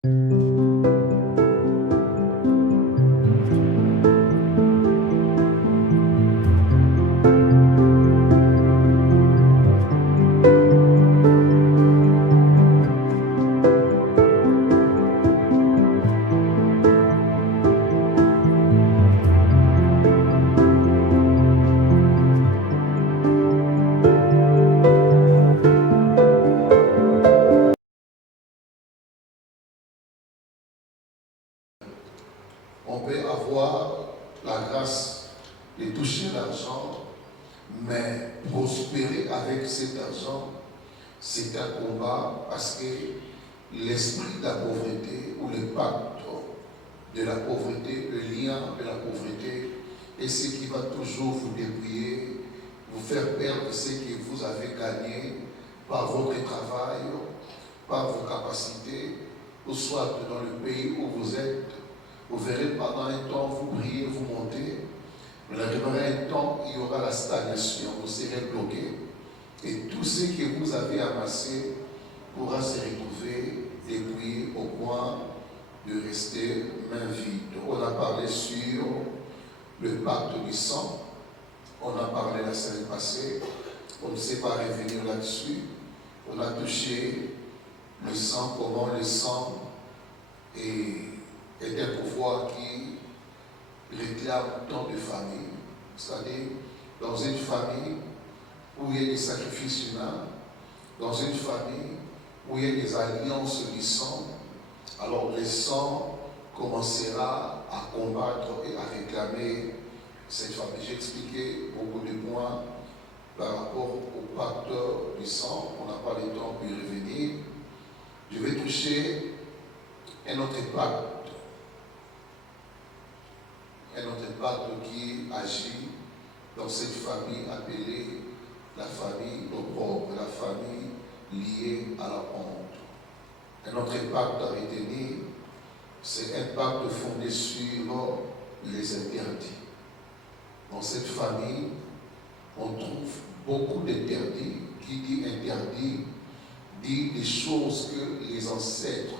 On peut avoir la grâce de toucher l'argent, mais prospérer avec cet argent, c'est un combat parce que l'esprit de la pauvreté ou le pacte de la pauvreté, le lien de la pauvreté, est ce qui va toujours vous dépouiller, vous faire perdre ce que vous avez gagné par votre travail, par vos capacités, ou soit dans le pays où vous êtes. Vous verrez pendant un temps, vous priez, vous montez, mais il arrivera un temps, il y aura la stagnation, vous serez bloqué, et tout ce que vous avez amassé pourra se retrouver dépouillé au point de rester main vide. On a parlé sur le pacte du sang, on a parlé la semaine passée, on ne sait pas revenir là-dessus, on a touché le sang, comment le sang est un pouvoir qui réclame tant de familles, c'est-à-dire dans une famille où il y a des sacrifices humains, dans une famille où il y a des alliances du sang, alors le sang commencera à combattre et à réclamer cette famille. J'ai expliqué beaucoup de points par rapport au pacte du sang, on n'a pas le temps pour y revenir. Je vais toucher un autre pacte qui agit dans cette famille appelée la famille pauvre, la famille liée à la honte. Un autre pacte à retenir, c'est un pacte fondé sur les interdits. Dans cette famille, on trouve beaucoup d'interdits. Qui dit interdit, dit des choses que les ancêtres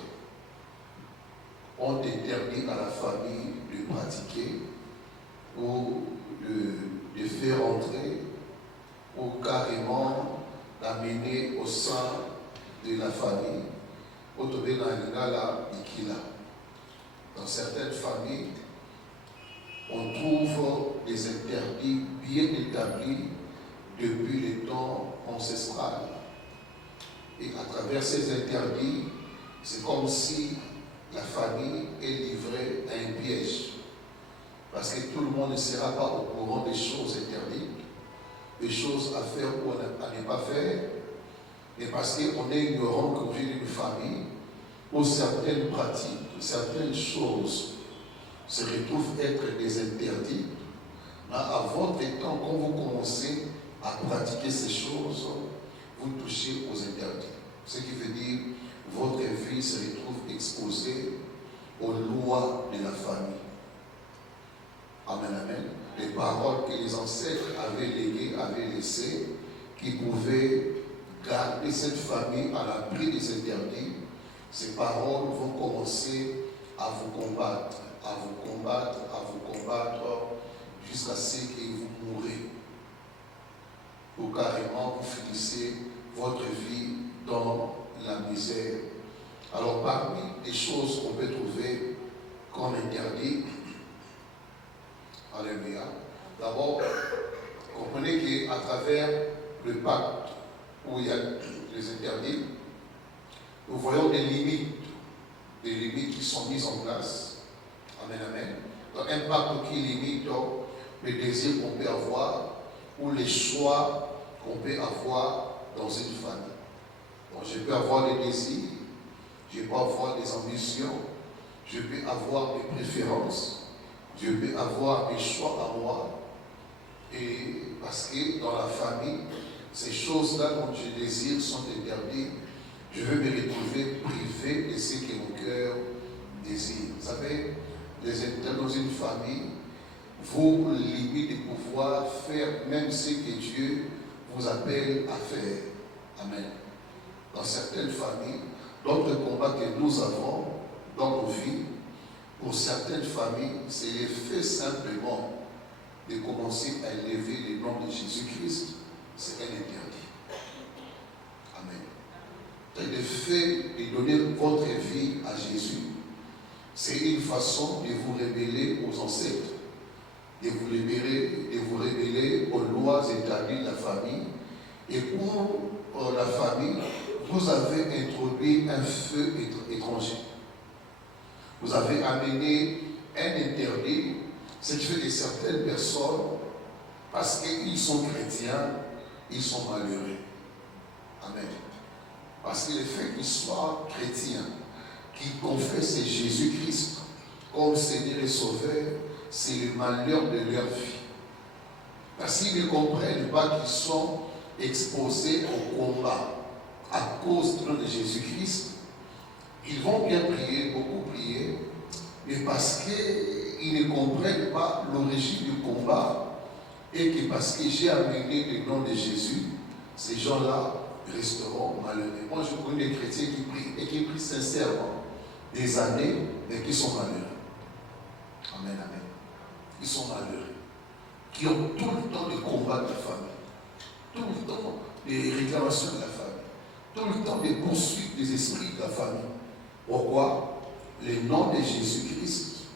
ont interdit à la famille de pratiquer ou de faire entrer ou carrément d'amener au sein de la famille. Dans certaines familles, on trouve des interdits bien établis depuis les temps ancestraux. Et à travers ces interdits, c'est comme si la famille est livrée à un piège. Parce que tout le monde ne sera pas au courant des choses interdites, des choses à faire ou à ne pas faire. Et parce qu'on est ignorant comme j'ai d'une famille, où certaines pratiques, certaines choses se retrouvent être des interdits. Mais à votre temps, quand vous commencez à pratiquer ces choses, vous touchez aux interdits. Ce qui veut dire que votre vie se retrouve exposée aux lois de la famille. Amen, amen. Les paroles que les ancêtres avaient léguées, avaient laissées, qui pouvaient garder cette famille à l'abri des interdits, ces paroles vont commencer à vous combattre, à vous combattre, à vous combattre, jusqu'à ce que vous mourrez. Ou carrément vous finissez votre vie dans la misère. Alors parmi les choses qu'on peut trouver comme interdit, alléluia, d'abord, comprenez qu'à travers le pacte où il y a les interdits, nous voyons des limites qui sont mises en place. Amen, amen. Donc un pacte qui limite le désir qu'on peut avoir ou les choix qu'on peut avoir dans une famille. Donc je peux avoir des désirs, je peux avoir des ambitions, je peux avoir des préférences, je peux avoir des choix à moi. Et parce que dans la famille, ces choses-là dont je désire sont interdites, je veux me retrouver privé de ce que mon cœur désire. Vous savez, dans une famille, vous limitez de pouvoir faire même ce que Dieu vous appelle à faire. Amen. Dans certaines familles, d'autres combats que nous avons, pour certaines familles, c'est l'effet simplement de commencer à élever le nom de Jésus-Christ, c'est un interdit. Amen. C'est le fait de donner votre vie à Jésus. C'est une façon de vous révéler aux ancêtres, de vous révéler aux lois établies de la famille. Et pour la famille, vous avez introduit un feu étranger. Vous avez amené un interdit, ce qui fait que certaines personnes, parce qu'ils sont chrétiens, ils sont malheureux. Amen. Parce que le fait qu'ils soient chrétiens, qu'ils confessent Jésus-Christ comme Seigneur et Sauveur, c'est le malheur de leur vie. Parce qu'ils ne comprennent pas qu'ils sont exposés au combat à cause du nom de Jésus-Christ. Ils vont bien prier, beaucoup prier, mais parce qu'ils ne comprennent pas l'origine du combat et que parce que j'ai amené le nom de Jésus, ces gens-là resteront malheureux. Moi, je connais des chrétiens qui prient et qui prient sincèrement des années, mais qui sont malheureux. Amen, amen. Ils sont malheureux. Qui ont tout le temps de combat de la famille, tout le temps des réclamations de la famille, tout le temps des poursuites des esprits de la famille. Pourquoi? Le nom de Jésus-Christ,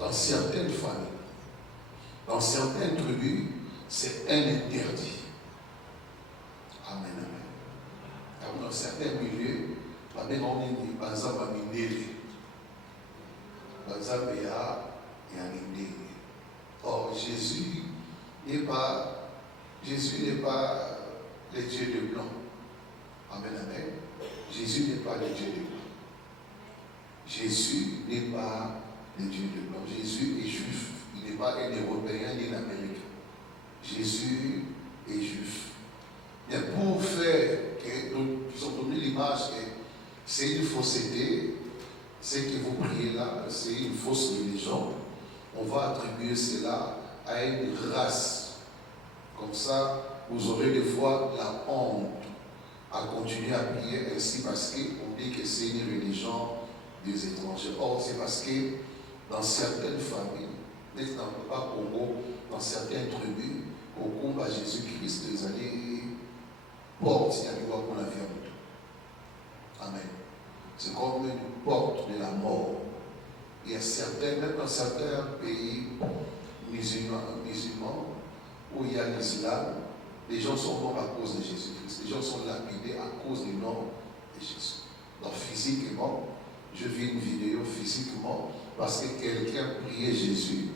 dans certaines familles, dans certaines tribus, c'est un interdit. Amen, amen. Dans certains milieux, or, Jésus n'est pas le Dieu de blanc. Amen, amen. Jésus n'est pas le Dieu de blanc. Jésus n'est pas le Dieu de blanc. Jésus est juif. Il n'est pas un Européen ni un Américain. Jésus est juif. Et pour faire que nous puissions donner l'image que c'est une fausseté, ce que vous priez là, c'est une fausse religion, on va attribuer cela à une race. Comme ça, vous aurez des fois la honte à continuer à prier ainsi parce qu'on dit que c'est une religion des étrangers. Or, c'est parce que dans certaines familles, dans le Congo, dans certaines tribus, au combat Jésus-Christ, les alliés portent la loi pour la vie. Amen. C'est comme une porte de la mort. Il y a certains, même dans certains pays musulmans où il y a l'islam, les gens sont morts à cause de Jésus-Christ. Les gens sont lapidés à cause du nom de Jésus. Donc physiquement, je vis une vidéo physiquement parce que quelqu'un priait Jésus.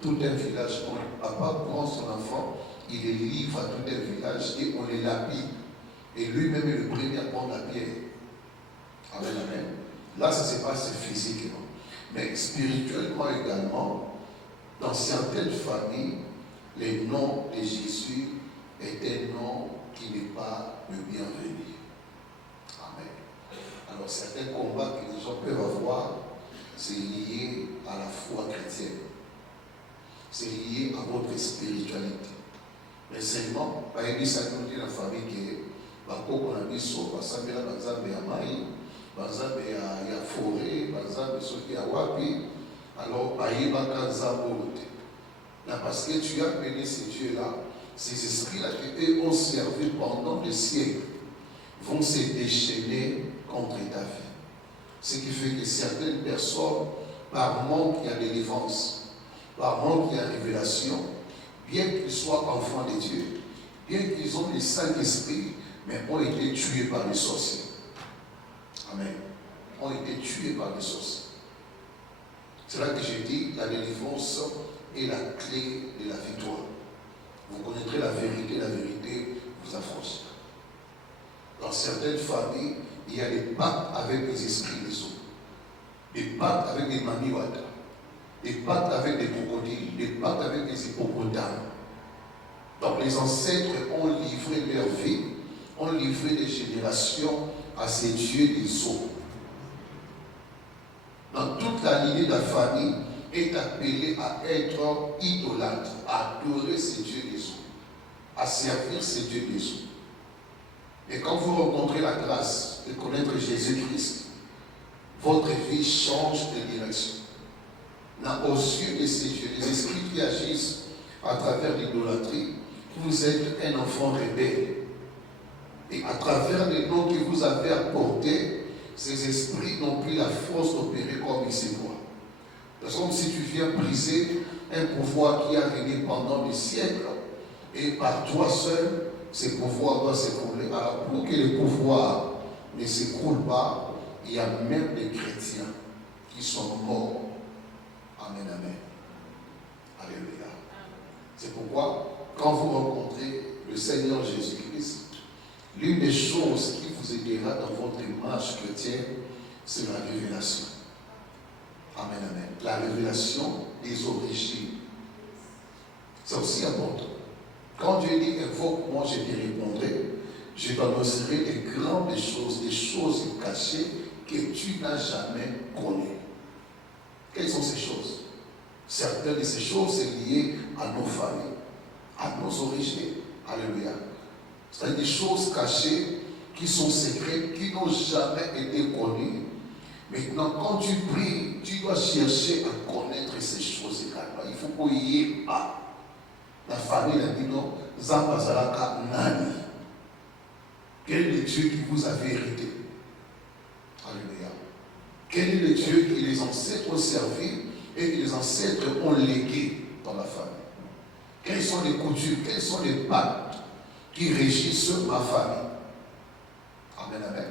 Tout un village, papa prend son enfant, il les livre à tout un village et on les lapide. Et lui-même est le premier à prendre la pierre. Amen, amen. Là, ça se passe physiquement. Mais spirituellement également, dans certaines familles, le nom de Jésus est un nom qui n'est pas le bienvenu. Amen. Alors, certains combats que les gens peuvent avoir, c'est lié à la foi chrétienne. C'est lié à votre spiritualité. Mais seulement, par exemple, ça nous dit la famille qui bakoko na biso basambela banzambe ya mai, banzambe ya forêt, banzambe soki ya wapi, alors bayebaka nzambe te. Là, parce que tu as béni ces dieux-là, ces esprits-là qui eux ont servi pendant des siècles, vont se déchaîner contre ta vie. Ce qui fait que certaines personnes, par manque de délivrance, par manque de révélation, bien qu'ils soient enfants de Dieu, bien qu'ils ont le Saint-Esprit, mais ont été tués par les sorciers. Amen. Ont été tués par les sorciers. C'est là que j'ai dit, la délivrance est la clé de la victoire. Vous connaîtrez la vérité vous affranchira. Dans certaines familles, il y a des pactes avec les esprits des eaux, des pactes avec des maniwata, des pactes avec des crocodiles, des pactes avec des hippopotames. Donc les ancêtres ont livré leur vie, ont livré des générations à ces dieux des eaux. Dans toute la lignée de la famille est appelée à être idolâtre, à adorer ces dieux des eaux, à servir ces dieux des eaux. Et quand vous rencontrez la grâce de connaître Jésus-Christ, votre vie change de direction. aux yeux de ces dieux, les esprits qui agissent à travers l'idolâtrie, vous êtes un enfant rebelle. Et à travers les noms que vous avez apportés, ces esprits n'ont plus la force d'opérer comme ils se voient. C'est comme si tu viens briser un pouvoir qui a régné pendant des siècles, et par toi seul, ce pouvoir doit s'écrouler. Alors pour que le pouvoir ne s'écroule pas, il y a même des chrétiens qui sont morts. Amen, amen. Alléluia. C'est pourquoi, quand vous rencontrez le Seigneur Jésus-Christ, l'une des choses qui vous aidera dans votre marche chrétienne, c'est la révélation. Amen, amen. La révélation des origines. C'est aussi important. Quand Dieu dit invoque-moi, je te répondrai, je t'annoncerai des grandes choses, des choses cachées que tu n'as jamais connues. Quelles sont ces choses? Certaines de ces choses sont liées à nos familles, à nos origines. Alléluia. C'est-à-dire des choses cachées qui sont secrètes, qui n'ont jamais été connues. Maintenant, quand tu pries, tu dois chercher à connaître ces choses également. Il faut qu'on y ait pas. La famille a dit non, Zambazalaka Nani. Quel est le Dieu qui vous avait hérité? Alléluia. Quel est le Dieu que les ancêtres ont servi et que les ancêtres ont légué dans la famille? Quelles sont les coutumes, quels sont les pactes qui régissent ma famille? Amen, amen.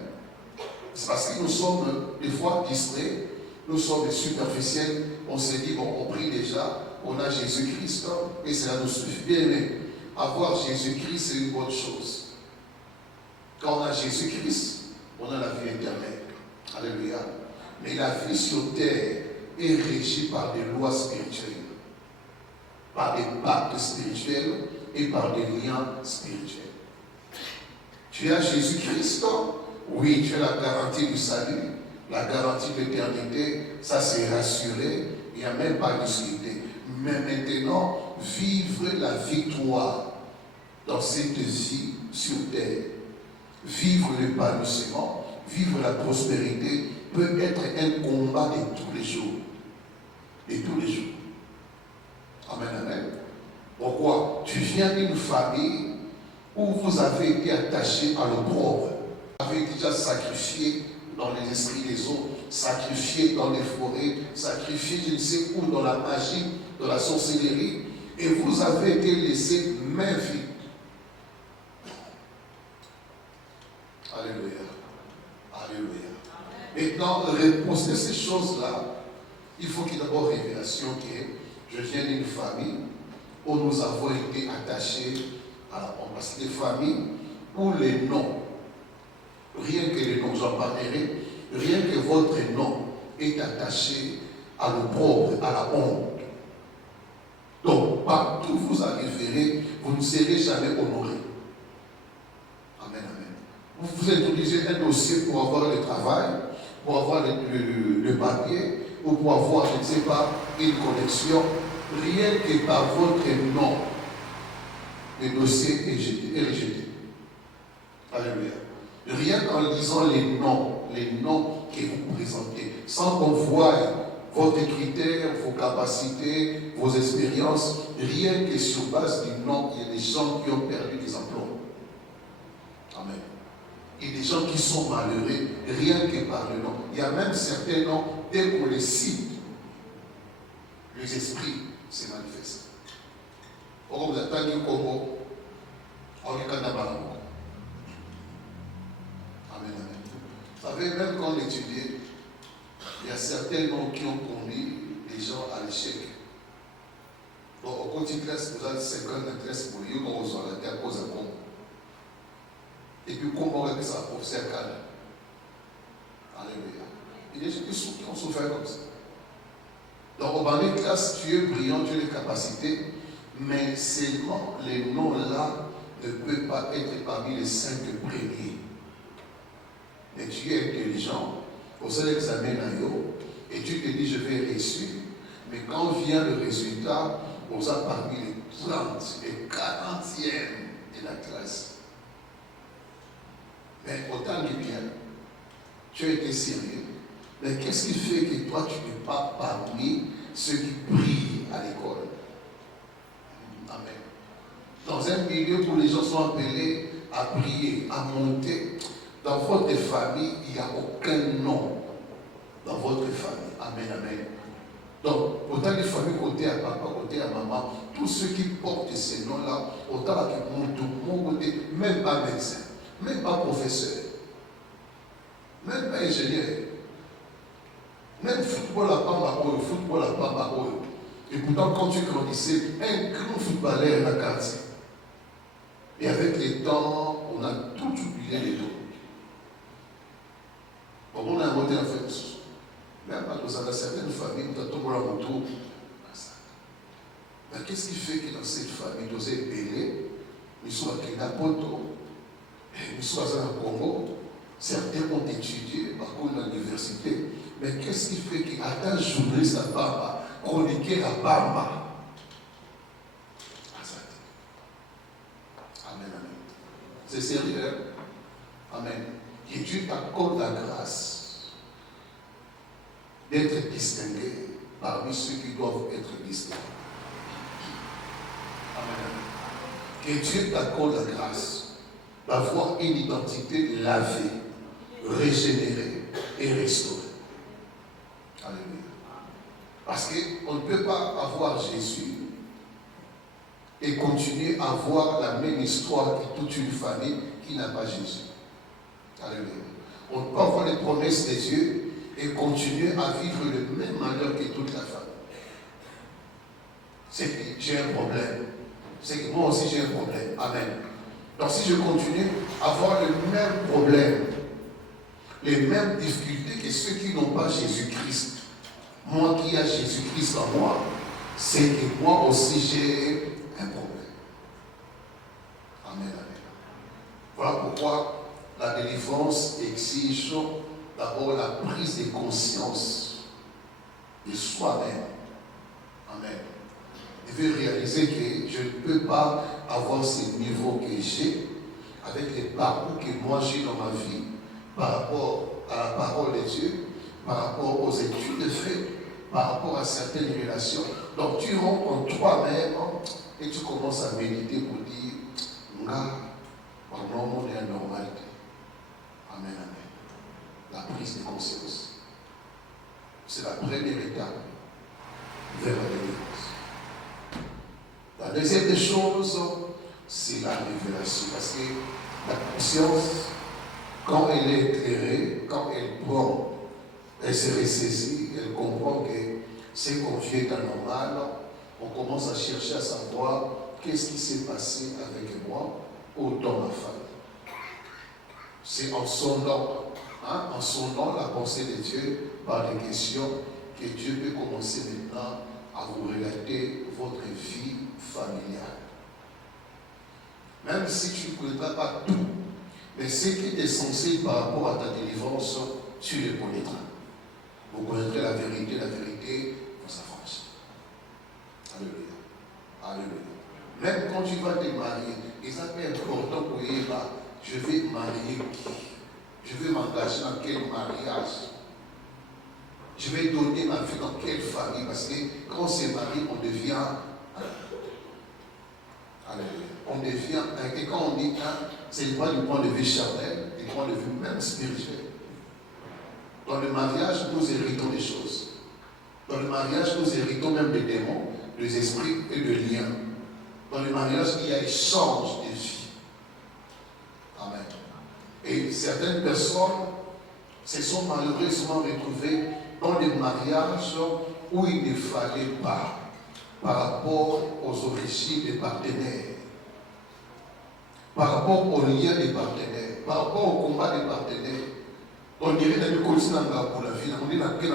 C'est parce que nous sommes des fois distraits, nous sommes superficiels, on se dit, bon, on prie déjà, on a Jésus-Christ, et cela nous suffit. Bien aimé, avoir Jésus-Christ, c'est une bonne chose. Quand on a Jésus-Christ, on a la vie éternelle. Alléluia. Mais la vie sur terre est régie par des lois spirituelles, par des pactes spirituels et par des liens spirituels. Tu as Jésus-Christ, oui, tu as la garantie du salut, la garantie de l'éternité, ça c'est rassuré, il n'y a même pas de discuter. Mais maintenant, vivre la victoire dans cette vie sur terre, vivre l'épanouissement, vivre la prospérité, peut être un combat de tous les jours. De tous les jours. Amen, amen. Pourquoi? Tu viens d'une famille où vous avez été attaché à l'opprobre. Vous avez déjà sacrifié dans les esprits des eaux, sacrifié dans les forêts, sacrifié je ne sais où, dans la magie, dans la sorcellerie, et vous avez été laissé main vide. Alléluia. Alléluia. Maintenant, reposer ces choses-là, il faut qu'il y ait d'abord révélation que je viens d'une famille où nous avons été attachés à la honte. Parce que des familles où les noms, rien que les noms, j'en parlerai, rien que votre nom est attaché à l'opprobre, à la honte. Donc, partout où vous arriverez, vous ne serez jamais honoré. Amen, amen. Vous introduisez un dossier pour avoir le travail, pour avoir le papier, ou pour avoir, je ne sais pas, une connexion, rien que par votre nom, le dossier est rejeté. Alléluia. Rien qu'en lisant les noms que vous présentez, sans qu'on voie votre critère, vos capacités, vos expériences, rien que sur base du nom, il y a des gens qui ont perdu des emplois. Amen. Il y a des gens qui sont malheureux, rien que par le nom. Il y a même certains noms, dès qu'on les cite, les esprits se manifestent. Or, vous attendez Congo, on est Amen, amen. Vous savez, même quand on étudiait, il y a certains noms qui ont conduit les gens à l'échec. Bon, au quotidien, vous avez 53 pour les gens qui ont été à cause de Congo. Et puis, comment on a ça pour faire calme. Alléluia. Il y a des gens qui ont souffert comme ça. Donc, au bas des classes, tu es brillant, tu as des capacités, mais seulement les noms-là ne peuvent pas être parmi les 5 premiers. Mais tu es intelligent, au seul examen et tu te dis je vais réussir, mais quand vient le résultat, on a parmi les 30, les 40e de la classe. Mais autant de bien, tu as été sérieux. Mais qu'est-ce qui fait que toi tu n'es pas parmi ceux qui prient à l'école. Amen. Dans un milieu où les gens sont appelés à prier, à monter, dans votre famille, il n'y a aucun nom dans votre famille. Amen, amen. Donc, autant les familles côté à papa, côté à maman, tous ceux qui portent ces noms-là, autant que mon côté, même pas médecin, même pas professeur, même pas ingénieur, même football à Pambakoyo, football à Pambakoyo. Et pourtant, quand tu grandissais, un grand footballeur à la quartier. Et avec les temps, on a tout oublié les noms. On a inventé la fête. Même dans certaines familles, on a tout le monde. Mais qu'est-ce qui fait que dans cette famille, nous sommes belés, nous sommes à Poto, nous sommes au Congo, certains ont étudié par contre à l'université, mais qu'est-ce qui fait qu'à ta journaliste à Bamba, chroniquer à Bamba? Amen, amen. C'est sérieux, hein? Amen. Et Dieu t'accorde la grâce d'être distingué parmi ceux qui doivent être distingués. Amen. Que Dieu t'accorde la grâce d'avoir une identité lavée, régénérée et restaurée. Alléluia. Parce qu'on ne peut pas avoir Jésus et continuer à avoir la même histoire que toute une famille qui n'a pas Jésus. Alléluia. On ne peut pas avoir les promesses de Dieu et continuer à vivre le même malheur que toute la famille. C'est que j'ai un problème. C'est que moi aussi j'ai un problème. Amen. Donc si je continue à avoir le même problème, les mêmes difficultés que ceux qui n'ont pas Jésus-Christ, moi qui ai Jésus-Christ en moi, c'est que moi aussi j'ai un problème. Amen, amen. Voilà pourquoi la délivrance exige d'abord la prise de conscience de soi-même. Amen. Je veux réaliser que je ne peux pas avoir ce niveau que j'ai avec les parcours que moi j'ai dans ma vie par rapport à la parole de Dieu, par rapport aux études faites, par rapport à certaines relations. Donc tu rentres en toi-même et tu commences à méditer pour dire pardon, on est anormal. Amen, amen. La prise de conscience. C'est la première étape vers la délivrance. La deuxième des choses, c'est la révélation. Parce que la conscience, quand elle est éclairée, quand elle prend, elle se ressaisit, elle comprend que ce qu'on vit est anormal, on commence à chercher à savoir qu'est-ce qui s'est passé avec moi ou dans ma famille. C'est en sondant, en sondant la pensée de Dieu par des questions que Dieu peut commencer maintenant à vous relater votre vie familiale. Même si tu ne connaîtras pas tout, mais ce qui est essentiel par rapport à ta délivrance, tu le connaîtras. Vous connaîtrez la vérité vous affranchit. Alléluia. Alléluia. Même quand tu vas te marier, et ça peut être important pour dire, je vais marier qui? Je vais m'engager dans quel mariage? Je vais donner ma vie dans quelle famille? Parce que quand on se marie, on devient. Alléluia. On devient. Et quand on dit c'est pas du point de vue charnel, du point de vue même spirituel. Dans le mariage, nous héritons des choses. Dans le mariage, nous héritons même des démons, des esprits et des liens. Dans le mariage, il y a échange de vie. Amen. Et certaines personnes se sont malheureusement retrouvées dans des mariages où il ne fallait pas par rapport aux origines des partenaires, par rapport aux liens des partenaires, par rapport au combat des partenaires. On dirait que nous continuons pour la vie, on dit que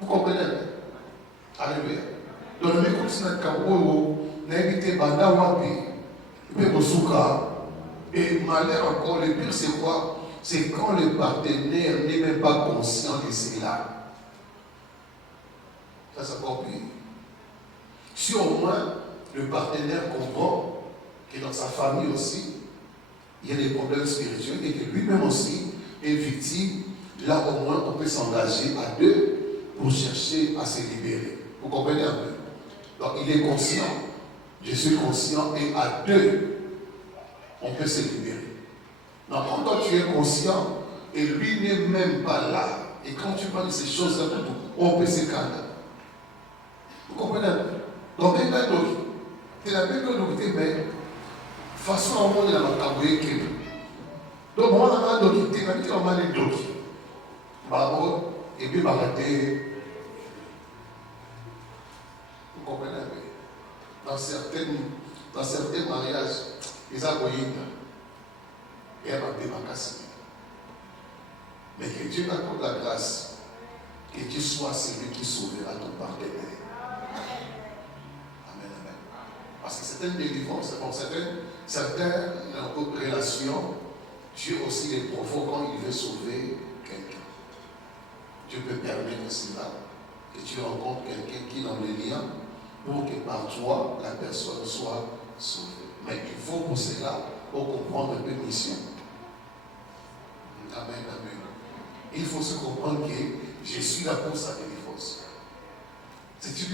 vous comprenez? Alléluia. Donc nous continuons à éviter et malheur encore, le pire c'est quoi? C'est quand le partenaire n'est même pas conscient de cela. Ça c'est encore pire. Si au moins le partenaire comprend que dans sa famille aussi, il y a des problèmes spirituels et que lui-même aussi est victime, là au moins on peut s'engager à deux pour chercher à se libérer. Vous comprenez un peu? Donc il est conscient, je suis conscient, et à deux, on peut se libérer. Donc quand toi tu es conscient, et lui n'est même pas là, et quand tu parles de ces choses-là, on peut se calmer. Vous comprenez un peu? Donc même là, tu n'as même pas de mais façon à moi de la macabouille. Donc moi, on a un doki, tu n'as pas de doki. Bravo, et puis baraté. Vous comprenez un peu? Dans certains mariages, ils ont voyé et elle m'a démarqué. Mais que Dieu t'accorde la grâce, que tu sois celui qui sauvera ton partenaire. Amen, amen. Parce que certaines délivrances, bon, certaines relations, Dieu aussi les provoque quand il veut sauver quelqu'un. Dieu peut permettre cela, que tu rencontres quelqu'un qui est dans le lien, pour que par toi, la personne soit sauvée. Mais il faut pour cela, pour comprendre un peu mission. Amen, amen. Il faut se comprendre que je suis là pour sa délivrance. C'est-tu que...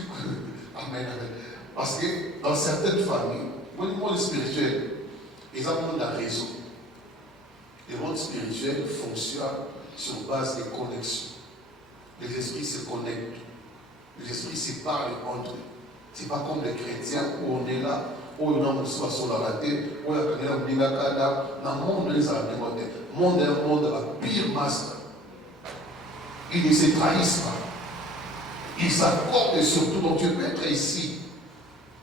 Amen, amen. Parce que dans certaines familles, le monde spirituel, ils ont un réseau. Le monde spirituel fonctionne sur base de connexions. Les esprits se connectent. Les esprits se parlent entre eux. Ce n'est pas comme les chrétiens où on est là, où on a soit sur la raté, où on a un dans le monde, les amis, le monde est un monde de la pire masse. Ils ne se trahissent pas. Ils s'accordent surtout. Donc tu peux être ici.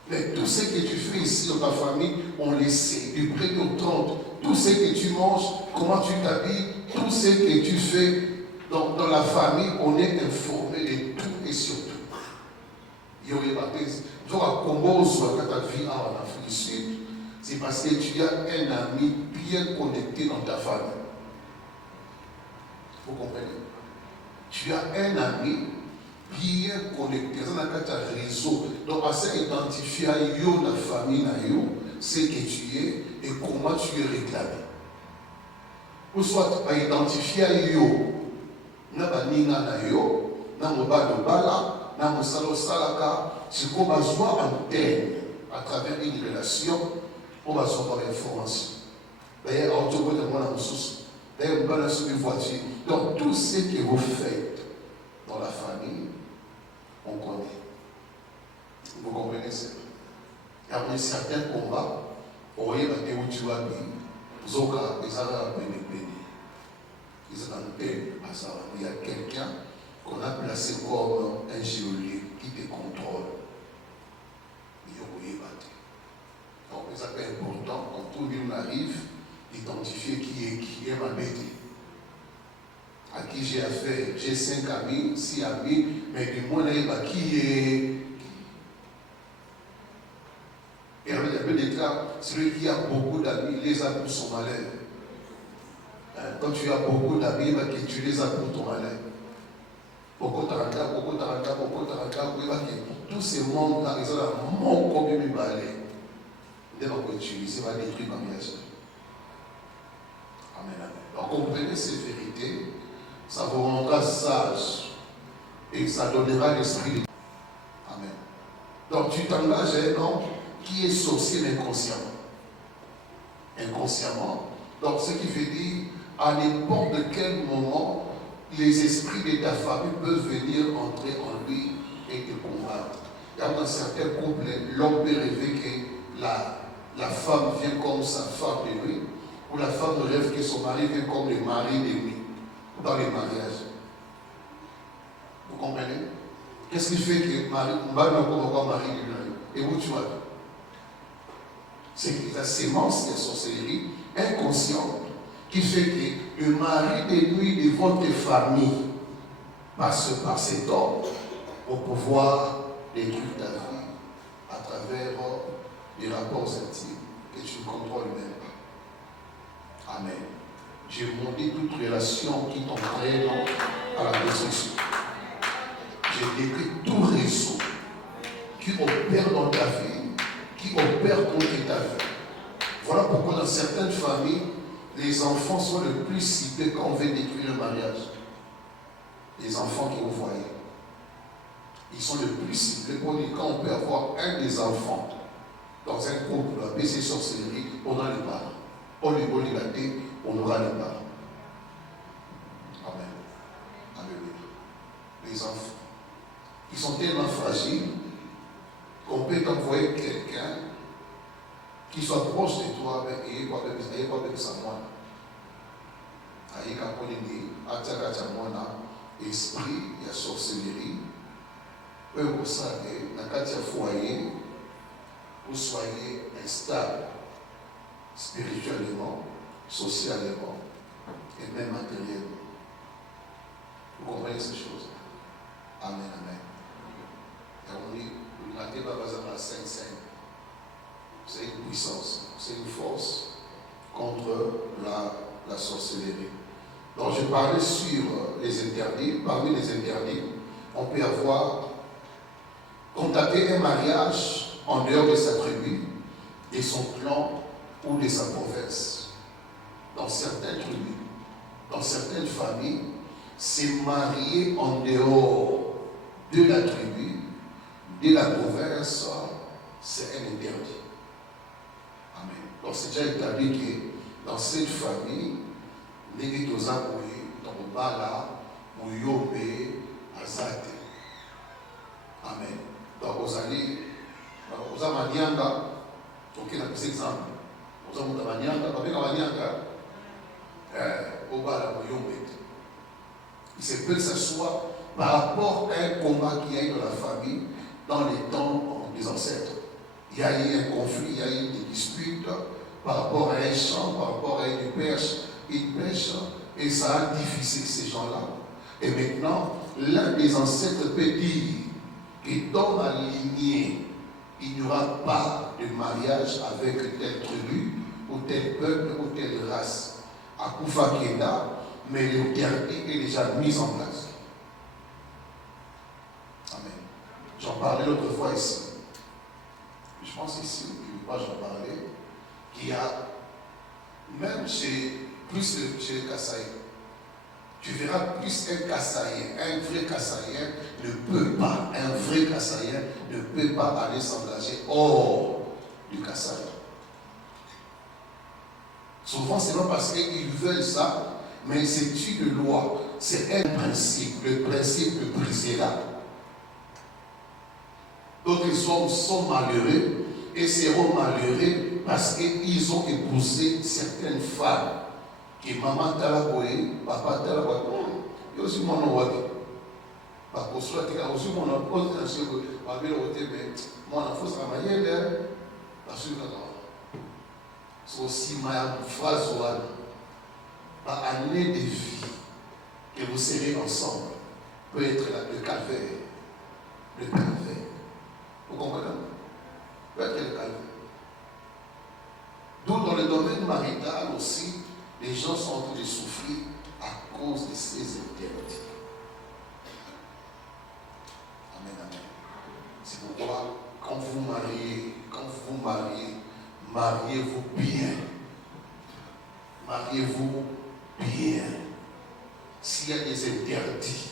Mais tout ce que tu fais ici dans ta famille, on le sait. Du premier au 30, tout ce que tu manges, comment tu t'habilles, tout ce que tu fais dans la famille, on est informé de tout et surtout. Il y aurait pas de comment soit ta vie en Afrique du Sud, c'est parce que tu as un ami bien connecté dans ta famille. Vous comprenez? Tu as un ami bien connecté dans un réseau. Donc, à ça, identifier la famille, c'est que tu es et comment tu es réclamé. Ou soit, à identifier na baninga na yo, na mobado bala, na mosalo salaka, c'est qu'on va voir antenne à travers une relation, on va avoir l'information. D'ailleurs, on te voit de moi dans le sous. D'ailleurs, on va sur une voiture. Donc, tout ce que vous faites dans la famille, on connaît. Vous comprenez ça? Il y a certains combats, vous voyez, il y a quelqu'un qu'on a placé comme un géolier qui te contrôle. Donc, c'est important, quand tout le monde arrive, d'identifier qui est ma bête. À qui j'ai affaire. J'ai 5 amis, 6 amis, mais du moins, qui est. Et alors, il y a peu des cas, celui qui a beaucoup d'amis, les a pour son malheur. Quand tu as beaucoup d'amis, tu les as pour ton malheur. Beaucoup taraka, tous ces mondes-là, ils ont un monde comme une balai. Ils vont utiliser, va détruire ma mariage. Amen, amen. Donc, comprenez ces vérités, ça vous rendra sage et ça donnera l'esprit de Dieu. Amen. Donc, tu t'engages à un homme qui est sorcier inconsciemment. Inconsciemment. Donc, ce qui veut dire, à n'importe quel moment, les esprits de ta famille peuvent venir entrer en lui et te combattre. Il y a dans certains couples, l'homme peut rêver que la femme vient comme sa femme de lui, ou la femme rêve que son mari vient comme le mari de lui, dans les mariages. Vous comprenez? Qu'est-ce qui fait que mari de lui? Et où tu vas? C'est la sémence de sorcellerie inconsciente qui fait que le mari de nuit de votre famille passe par cet homme pour pouvoir détruire ta vie à travers les rapports intimes que tu ne contrôles même pas. Amen. J'ai monté toute relation qui t'entraîne à la destruction. J'ai décrit tout réseau qui opère dans ta vie, qui opère contre ta vie. Voilà pourquoi dans certaines familles, les enfants sont le plus ciblés quand on veut détruire le mariage. Les enfants que vous voyez. plus ciblé pour dire quand on peut avoir un des enfants dans un couple de baisser sorcellerie, on a les parents. On lui donne liberté, on aura les parents. Amen. Alléluia. Les enfants, ils sont tellement fragiles qu'on peut t'envoyer quelqu'un qui soit proche de toi, mais il n'y a pas de ça. Il y a esprit, il y a sorcellerie. Vous savez, dans le foyer, vous soyez instable spirituellement, socialement et même matériellement. Vous comprenez ces choses? Amen, amen. Et on dit, vous n'avez pas besoin de 5-5. C'est une puissance, c'est une force contre la sorcellerie. Donc je parlais sur les interdits. Parmi les interdits, on peut avoir contacté un mariage en dehors de sa tribu, de son clan ou de sa province. Dans certaines tribus, dans certaines familles, se marier en dehors de la tribu, de la province, c'est un interdit. Amen. Donc c'est déjà établi que dans cette famille, les gens dans Bala, Mouyombe, Azate. Amen. Donc vous allez, vous avez Manianga, ok, on a plus d'exemples. Vous avez Manianga, vous avez Manianga, au Bala, Mouyombe. Il se peut que ce soit par rapport à un combat qu'il y a eu dans la famille, dans les temps des ancêtres. Il y a eu un conflit, il y a eu des disputes par rapport à un champ, par rapport à une pêche, et ça a divisé ces gens-là. Et maintenant, l'un des ancêtres peut dire que dans la lignée, il n'y aura pas de mariage avec telle tribu, ou tel peuple, ou telle race. À Koufa Kenda, mais l'interdit est déjà mis en place. Amen. J'en parlais l'autre fois ici. Je pense ici, je ne vais pas j'en parler, qu'il y a, même chez les Kassaïens, tu verras plus un Kassaïen, un vrai Kassaïen ne peut pas, un vrai Kassaïen ne peut pas aller s'engager hors du Kassaïen. Souvent, c'est pas parce qu'ils veulent ça, mais c'est une loi, c'est un principe, le principe le brisera. D'autres sont malheureux et seront malheureux parce qu'ils ont épousé certaines femmes. Que maman talakoye, papa talakoye, il y a aussi mon nom. Parce que soit il y a aussi mon nom, parce que mon enfant sera marié, parce que c'est aussi ma phrase par année de vie que vous serez ensemble peut être le calvaire. Le calvaire. Vous comprenez? Peut être le calvaire. Donc dans le domaine marital aussi, les gens sont en train de souffrir à cause de ces interdits. Amen, amen. C'est pourquoi quand vous mariez, mariez-vous bien. Mariez-vous bien. S'il y a des interdits,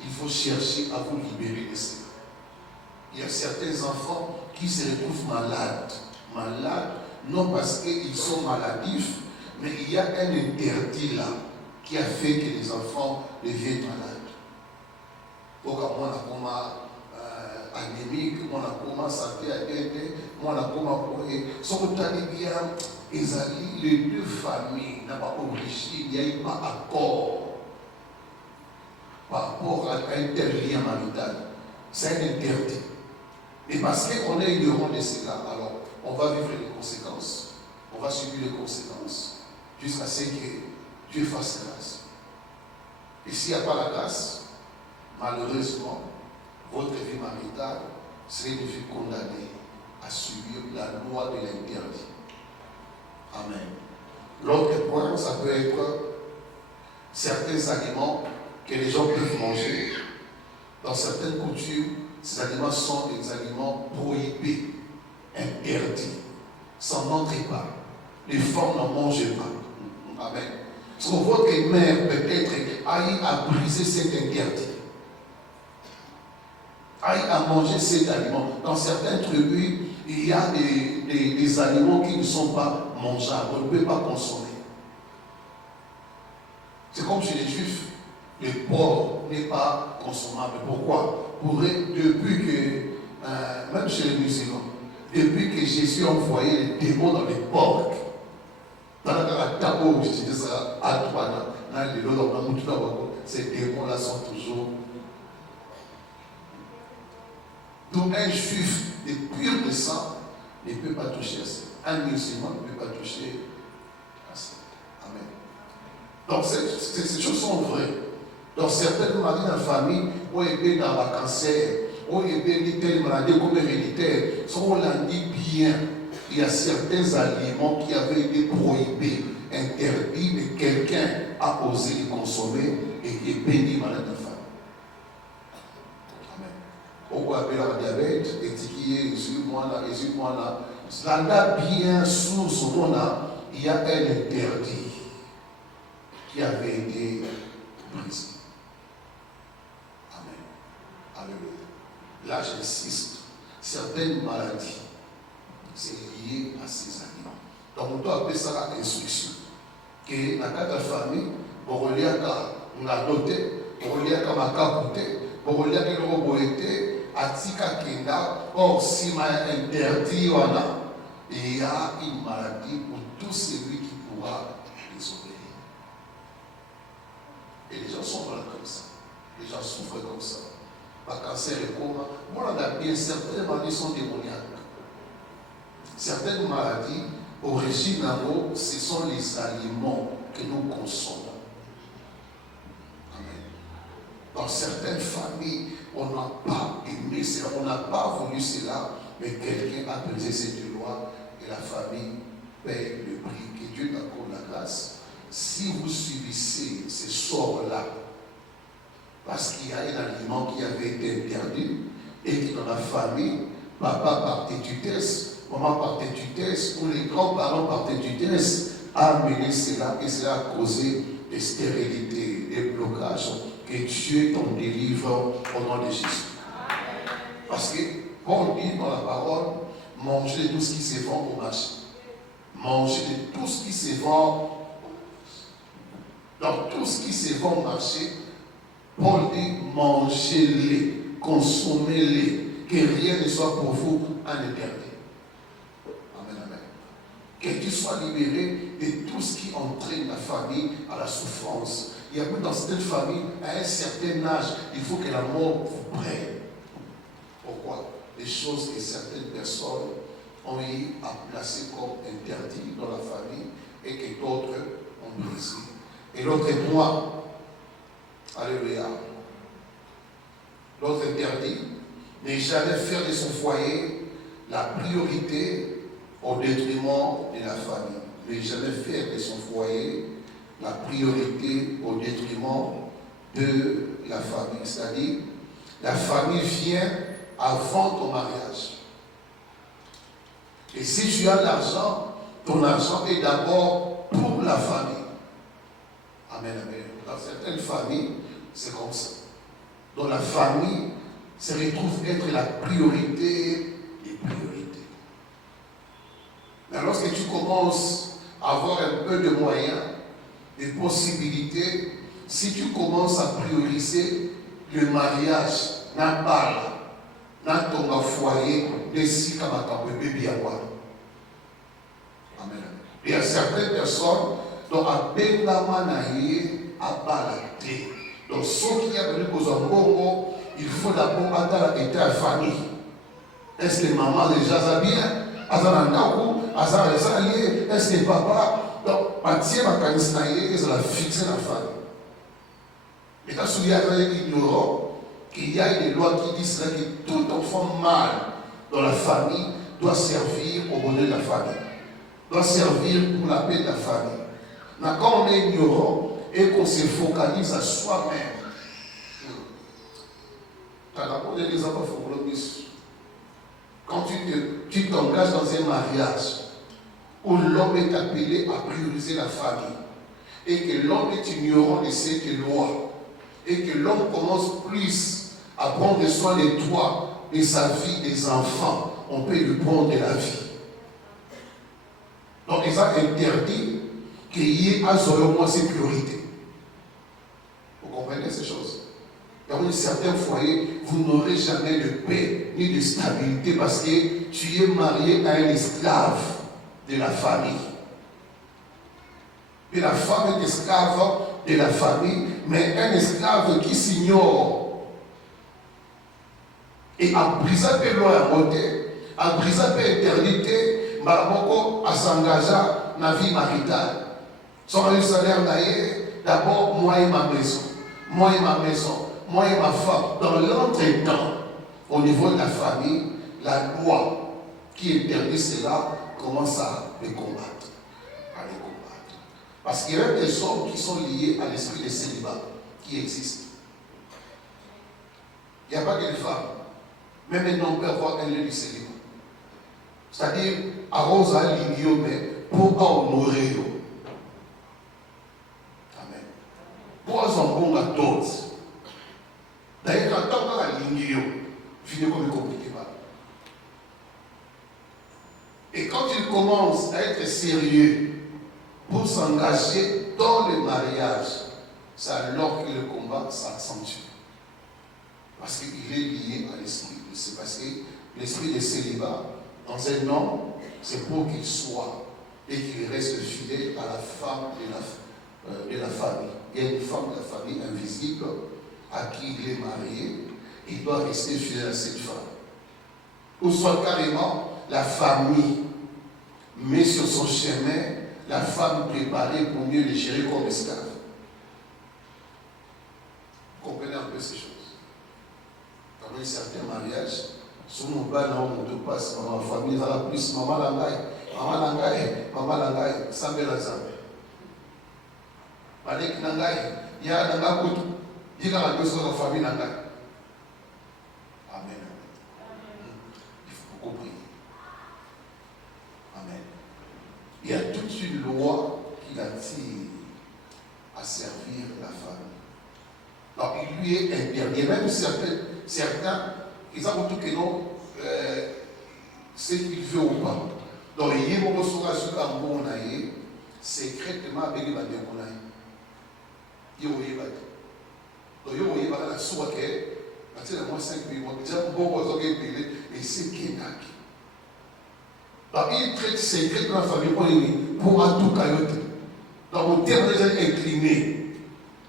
il faut chercher à vous libérer de cela. Il y a certains enfants qui se retrouvent malades. Malades, non parce qu'ils sont maladifs, mais il y a un interdit là qui a fait que les enfants deviennent malades. Donc, on a comme anémique, on a comme santé à aider, on a comme ce que tu as dit bien, les deux familles n'ont pas obligé, il n'y a eu pas accord par rapport à un tel lien marital. C'est un interdit. Et parce qu'on est ignorant de cela, alors on va vivre les conséquences, on va subir les conséquences, jusqu'à ce que Dieu fasse grâce. Et s'il n'y a pas la grâce, malheureusement, votre vie maritale serait une vie condamnée à subir la loi de l'interdit. Amen. L'autre point, ça peut être certains aliments que les gens peuvent manger. Dans certaines coutumes, ces aliments sont des aliments prohibés, interdits. Ça n'entre pas. Les femmes n'en mangent pas. Amen. Parce que votre mère peut-être a briser cet interdit. aille à manger cet aliment. Dans certaines tribus, il y a des aliments qui ne sont pas mangeables, on ne peut pas consommer. C'est comme chez les Juifs, le porc n'est pas consommable. Pourquoi? Depuis que, même chez les musulmans, depuis que Jésus a envoyé les démons dans les porcs, ces démons-là sont toujours. Donc un juif de pur de sang ne peut pas toucher à ça. Un musulman ne peut pas toucher à ça. Amen. Donc ces choses sont vraies. Dans certaines maladies dans la famille, on est bien dans le cancer, on est bien dans telle maladie comme héréditaire, on l'a dit bien. Il y a certains aliments qui avaient été prohibés, interdits, mais quelqu'un a osé les consommer et il est béni malade de la famille. Amen. On peut appeler la diabète, étiquillé, suis-moi là. Là, bien sous ce nom-là, il y a un interdit qui avait été brisé. Amen. Alléluia. Là, j'insiste, certaines maladies, c'est lié à ces aliments. Donc, on doit appeler ça l'instruction. Que dans la famille, on relie on a doté, on relie à Makaboute, on relie à Kiloboete, à Tika Kenda. Or, si m'a interdit, il y a une maladie pour tout celui qui pourra désobéir. Et les gens sont comme ça. Les gens souffrent comme ça. Par cancer et coma. Moi, on a bien certaines maladies sont démoniaques. Certaines maladies, origine en haut, ce sont les aliments que nous consommons. Amen. Dans certaines familles, on n'a pas aimé cela, on n'a pas voulu cela, mais quelqu'un a brisé cette loi et la famille paye le prix. Que Dieu t'accorde la grâce. Si vous subissez ces sorts-là, parce qu'il y a un aliment qui avait été interdit, et que dans la famille, papa par tétutesse, maman par tétutesse, ou les grands-parents par tétutesse, a amené cela et cela a causé des stérilités, des blocages. Que Dieu t'en délivre au nom de Jésus. Parce que, quand on dit dans la parole, mangez de tout ce qui se vend au marché. Mangez de tout ce qui se vend. Dans tout ce qui se vend au marché, Paul dit mangez-les, consommez-les, que rien ne soit pour vous un interdit. Amen, amen. Que tu sois libéré de tout ce qui entraîne la famille à la souffrance. Il y a même dans certaines familles, à un certain âge, il faut que la mort vous prenne. Pourquoi? Des choses que certaines personnes ont eu à placer comme interdites dans la famille et que d'autres ont brisé. Et l'autre moi, alléluia, l'autre interdit, ne jamais faire de son foyer la priorité au détriment de la famille. Ne jamais faire de son foyer la priorité au détriment de la famille. C'est-à-dire, la famille vient avant ton mariage. Et si tu as l'argent, ton argent est d'abord pour la famille. Amen, amen. Dans certaines familles, c'est comme ça. Dans la famille, se retrouve être la priorité des priorités. Mais lorsque tu commences à avoir un peu de moyens, des possibilités, si tu commences à prioriser le mariage, n'a pas là, n'a ton foyer, des comme bébé à moi. Amen. Il y a certaines personnes dont à Bengamanaïe à balader. Donc, ceux qui ont venu pour un bongo, il faut d'abord attendre l'état de famille. Est-ce que maman déjà ça bien? Est-ce que papa? Donc, Mathieu Makanisnaïe, ils ont fixé la famille. Mais quand il y a ignorant qu'il y a des lois qui disent que tout enfant mâle dans la famille doit servir au bonheur de la famille, doit servir pour la paix de la famille. Mais quand on est ignorant et qu'on se focalise à soi-même, quand tu t'engages dans un mariage où l'homme est appelé à prioriser la famille et que l'homme est ignorant de cette loi et que l'homme commence plus à prendre soin de toi, de sa vie, des enfants, on peut lui prendre la vie. Donc, il est interdit qu'il y ait à moins ses priorités. Vous comprenez ces choses? Dans certains foyers, vous n'aurez jamais de paix ni de stabilité parce que tu es marié à un esclave de la famille. Et la femme est esclave de la famille, mais un esclave qui s'ignore et a brisé peu loin à monter, a brisé peu interdité, Maraboko a s'engagé dans la vie maritale. Son salaire d'abord, moi et ma maison, moi et ma maison, moi et ma femme. Dans l'entretemps, au niveau de la famille, la loi qui interdit cela commence à les combattre. Parce qu'il y a des hommes qui sont liés à l'esprit de célibat qui existent. Il n'y a pas que les femmes. Même un homme peut avoir un lieu du célibat. C'est-à-dire, arrose à l'igno, mais pour honorer. Amen. Pour un bon à tous. D'ailleurs, quand on a l'igno, finit comme compliqué. Et quand il commence à être sérieux, pour s'engager dans le mariage, c'est alors que le combat s'accentue. Parce qu'il est lié à l'esprit. C'est parce que l'esprit de célibat, dans un homme, c'est pour qu'il soit et qu'il reste fidèle à la femme de la famille. Il y a une femme de la famille invisible à qui il est marié. Il doit rester fidèle à cette femme. Ou soit carrément la famille met sur son chemin la femme préparée pour mieux les gérer comme esclave. Vous comprenez un peu ces choses. Dans un certain mariage, sur mon bas, on te passe dans ma famille, dans la plus, maman langaï, sambe la zambe. Malek langaï, il y a un peu il y a un peu sur la famille langaï. Amen. Il faut beaucoup prier. Amen. Il y a toute une loi qui l'attire à servir la famille. Donc il lui est interdit. Même certains, ils ont tout que non, ce qu'il veut ou pas. Donc il y a un moment sur la bon secrètement avec les bandits. Il y a un moment. Donc il y a un moment sur lequel, il y a 5 minutes, il y a un moment et c'est qui est là. Donc, il traite secret de la famille pour à tout cailloter. Donc, au terme des incliné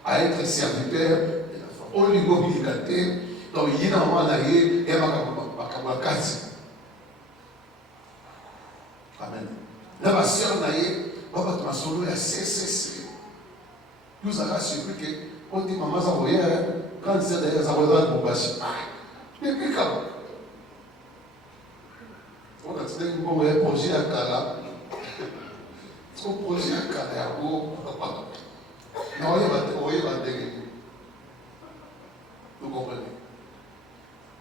à être serviteur de la femme. On lui mobilité, donc il y a un moment et il y a un kasi. Amen. Là, ma soeur naïe, on va te solo à CCC. Nous avons surpris que, on dit, maman, ça voyait, quand c'est d'ailleurs, ça voyait pour bâcher. Mais puis, quand on a dit un projet à Kala. Son projet à Kala, non, il va dégager. Vous comprenez?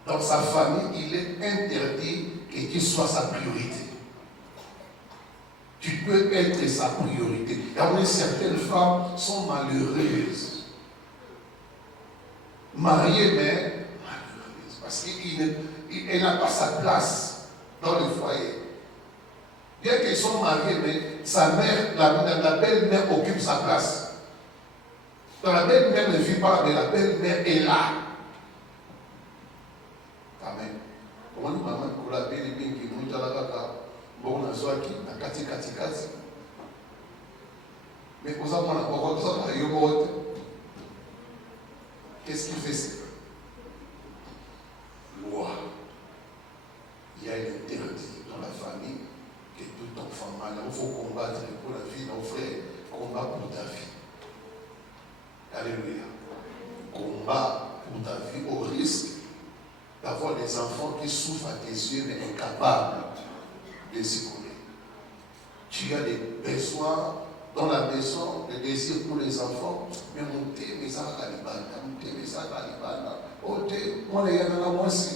Dans sa famille, il est interdit que tu sois sa priorité. Tu peux être sa priorité. Et certaines femmes sont malheureuses. Mariées, mais malheureuses. Parce qu'elle n'a pas sa place dans le foyer. Bien qu'elles sont mariées, mais sa mère, la belle-mère occupe sa place. Donc la belle-mère ne vit pas, mais la belle-mère est là. Amen. Comment nous maman pour la belle qui nous a la kaka, bon on a soit qui, na kati. Mais vous avez encore ça par yogote. Qu'est-ce qu'il fait c'est loi. Il y a une interdit dans la famille que tout enfant malin, il faut combattre pour la vie, nos frères, combat pour ta vie. Alléluia. Combat pour ta vie au risque d'avoir des enfants qui souffrent à tes yeux mais incapables de s'y connaître. Tu as des besoins dans la maison, des désirs pour les enfants, mais monter mes Taliban, oh, moi les gars, moi aussi.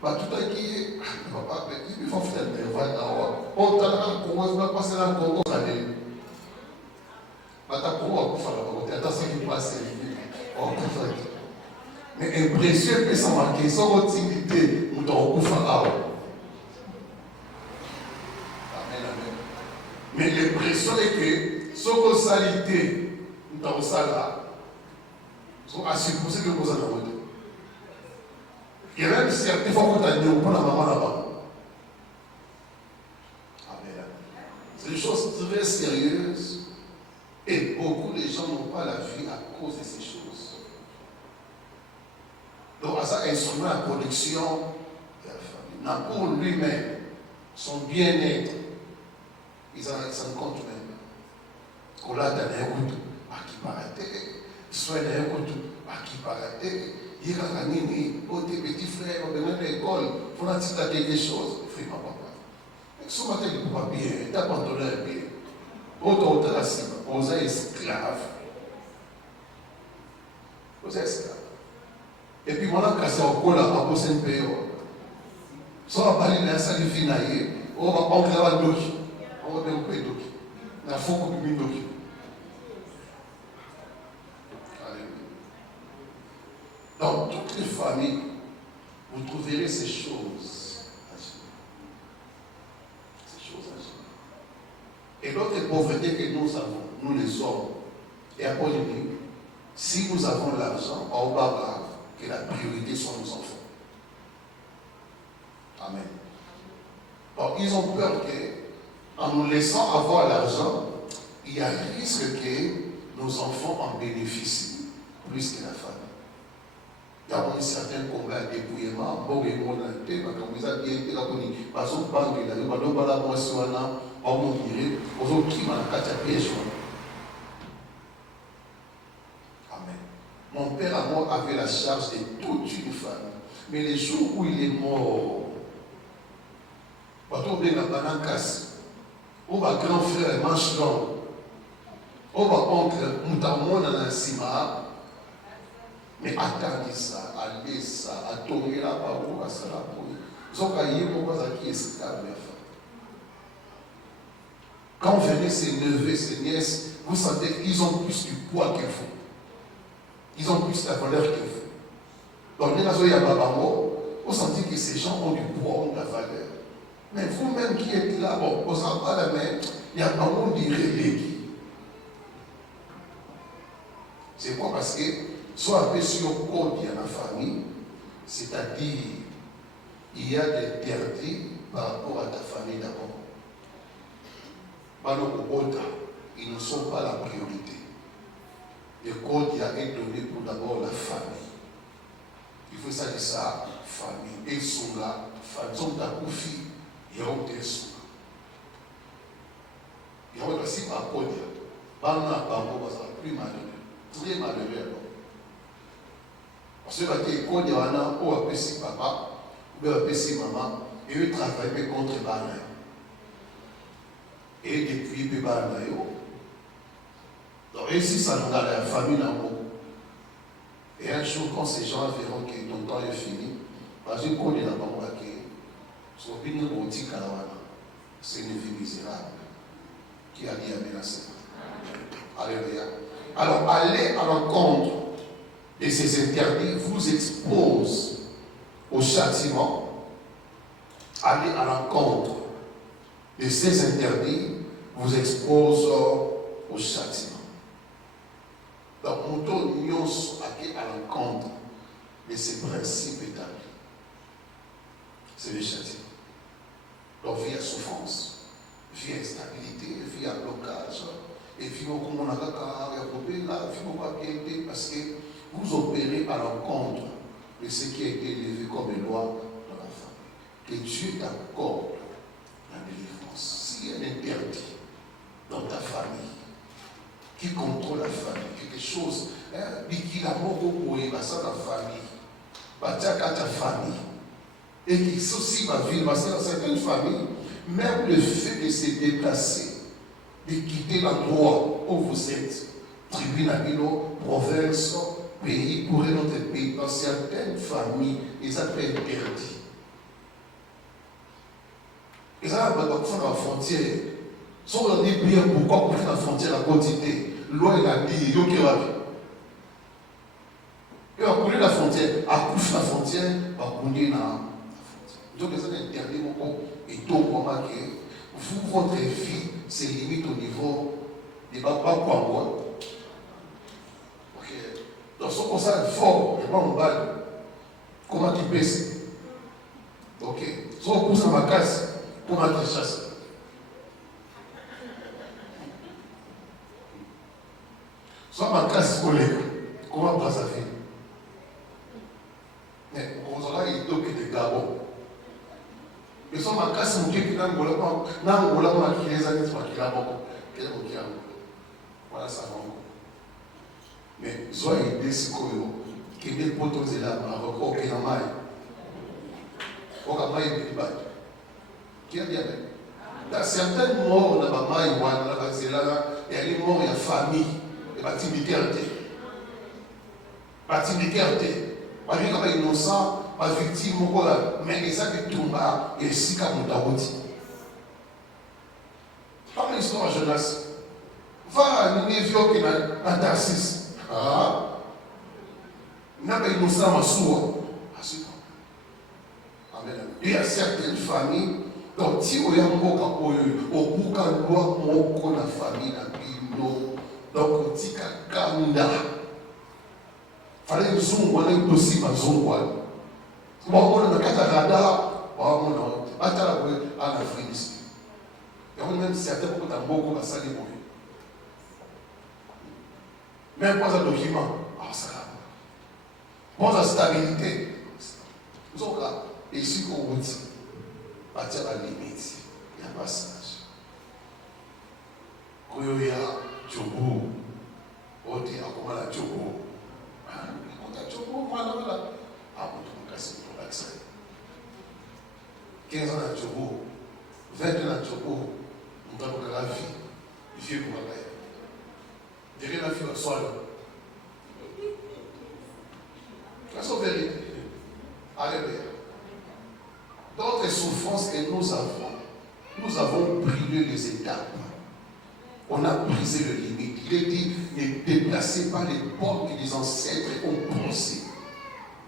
Tout à qui papa, il faut faire des voix là-haut. Oh, t'as la Congo, tu vas passer la Congo, ça dit. T'as Congo, tu vas faire la Congo, t'as ce qui passe. Oh, mais impression que ça marque, sans utilité, nous t'en Amen, amen. Mais l'impression est que, sans salité, nous t'en là, sont à supposer que vous en avez. Et même certaines fois, vous avez dit, on prend la maman là-bas. Amen. C'est une chose très sérieuse. Et beaucoup de gens n'ont pas la vie à cause de ces choses. Donc, à ça, instrument la production de la famille. Pour lui-même, son bien-être, ils en comptent même. Qu'on l'a donné un coup, à qui paraît, soit un coup, à qui paraît, il y a un nini, tes petits frères, on va à l'école, il faut que quelque chose. Il fait ma papa. Ce matin, il ne peut pas bien, il t'a abandonné un bien. Autant la cible, on est esclave. On est esclave. Et puis, on a cassé au col à bosser un peu. Si on va parler de la salle de finaille, on va prendre la doc. On va bien couper doc. Il faut couper doc. Dans toutes les familles, vous trouverez ces choses agies. Ces choses agies. Et l'autre pauvreté que nous avons, nous les hommes, et à Pauline, si nous avons l'argent, on va voir que la priorité sont nos enfants. Amen. Donc, ils ont peur qu'en nous laissant avoir l'argent, il y a risque que nos enfants en bénéficient plus que la famille. Il y a un certain combat de dépouillement, bon, et mon ante, comme vous avez dit, parce qu'on parle de la vie, on va la moisson, on va mourir, on va qui m'a caché piège. Amen. Mon père à moi avait la charge de toute une famille. Mais les jours où il est mort, quand on est dans la casse, on va grand frère manche long, on va oncle moutamon dans un cima, mais attendez ça, allez ça, attendez là-bas, on va ça là pour eux. Ils ont caillé pour voir qui est esclave. Quand venaient ses neveux, ses nièces, vous sentez qu'ils ont plus du poids qu'il faut. Ils ont plus la valeur qu'il faut. Donc, vous sentez que ces gens ont du poids, ont de la valeur. Mais vous-même qui êtes là, bon, on s'en pas la main, il y a pas monde de relais. C'est quoi? Parce que, soit un peu sur le code, il y a la famille, c'est-à-dire, il y a des interdits par rapport à ta famille d'abord. Ils ne sont pas la priorité. Le code est donné pour d'abord la famille. Il faut ça de ça, famille. Et sont là, famille, sont ta confie, il y a des sous. Il y a aussi par code. Bana, bambo, ça va plus malheureux. Très malheureux. Parce que le code, il y en a, ou appelle si papa, ou appelle si maman, et eux travaillent contre Bana. Et depuis, ils peuvent aller. Donc, ici, ça nous a la famille d'amour. Et un jour, quand ces gens verront que ton temps est fini, parce que quand il y a la banque, c'est une vie misérable qui a dit à menacer. Alléluia. Alors, aller à l'encontre de ces interdits vous expose au châtiment. Aller à l'encontre de ces interdits vous expose au châtiment. Donc, nous sommes à l'encontre de ces principes établis. C'est le châtiment. Donc, via souffrance, via instabilité, via blocage, et via comme on a parce que vous opérez à l'encontre de ce qui a été élevé comme loi dans la famille. Que Dieu t'accorde la délivrance. S'il y a un interdit dans ta famille, qui contrôle la famille, quelque chose, qui la mort au ça la famille, ta famille, et qui aussi ma vie, parce que dans certaines familles, même le fait de se déplacer, de quitter l'endroit où vous êtes, tribunal, province, pays, pour un autre pays, dans certaines familles, ils appellent interdit. Ils appellent la frontière. Si on dit bien pourquoi on fait la frontière à quantité, loi il a dit, il y a qui va. Il a coulé la frontière. certains accouchent la frontière, on est là. Donc, les interdits, et donc, vous, votre vie, c'est limite au niveau des papas quoi. Ok. Donc, ce qu'on sait fort, et pas en balle. Comment tu pèses? Ok. Si on pousse dans ma casse, comment tu chasses? Soit ma casse collègue, comment on sa fille? Mais on sera il doit des gabons. Mais soit ma casse mon Dieu qui n'a pas qui les années soit qui l'a beaucoup. Voilà ça va. Mais soit il décide qui n'est pas autorisé là avec aucun maille. Aucun maille de battre. Qui a dit dans certaines morts dans la maille il y a des morts, il y a famille. Et batimité parce que comme innocent ma victime mais les gens qui tombent et si comme Daoudi comme l'histoire de Jonas va à Névion qui est dans Tarsis n'a pas innocent ma soua amen. Il y a certaines familles donc si on y a un mot au bout quand on a la famille donc on dit Kanda fallait nous on est aussi ma zone on a Katarada on a Atalawe à la France et on même certains beaucoup d'amboko va salir même pas un document ça bon la stabilité nous sommes là et ici qu'on dit partir à la limite il y a passage Koyoya Djobo Oti akomala Djobo Djobo voilà ah on te casse pour l'accès 15 ans à Djobo 20 ans à Djobo on doit la vie vieux pour la derrière la vie au sol la vérité alléluia d'autres souffrances que nous avons brûlé les étapes. On a brisé le limite. Il est dit, ne déplacez pas les bornes que les ancêtres ont pensées.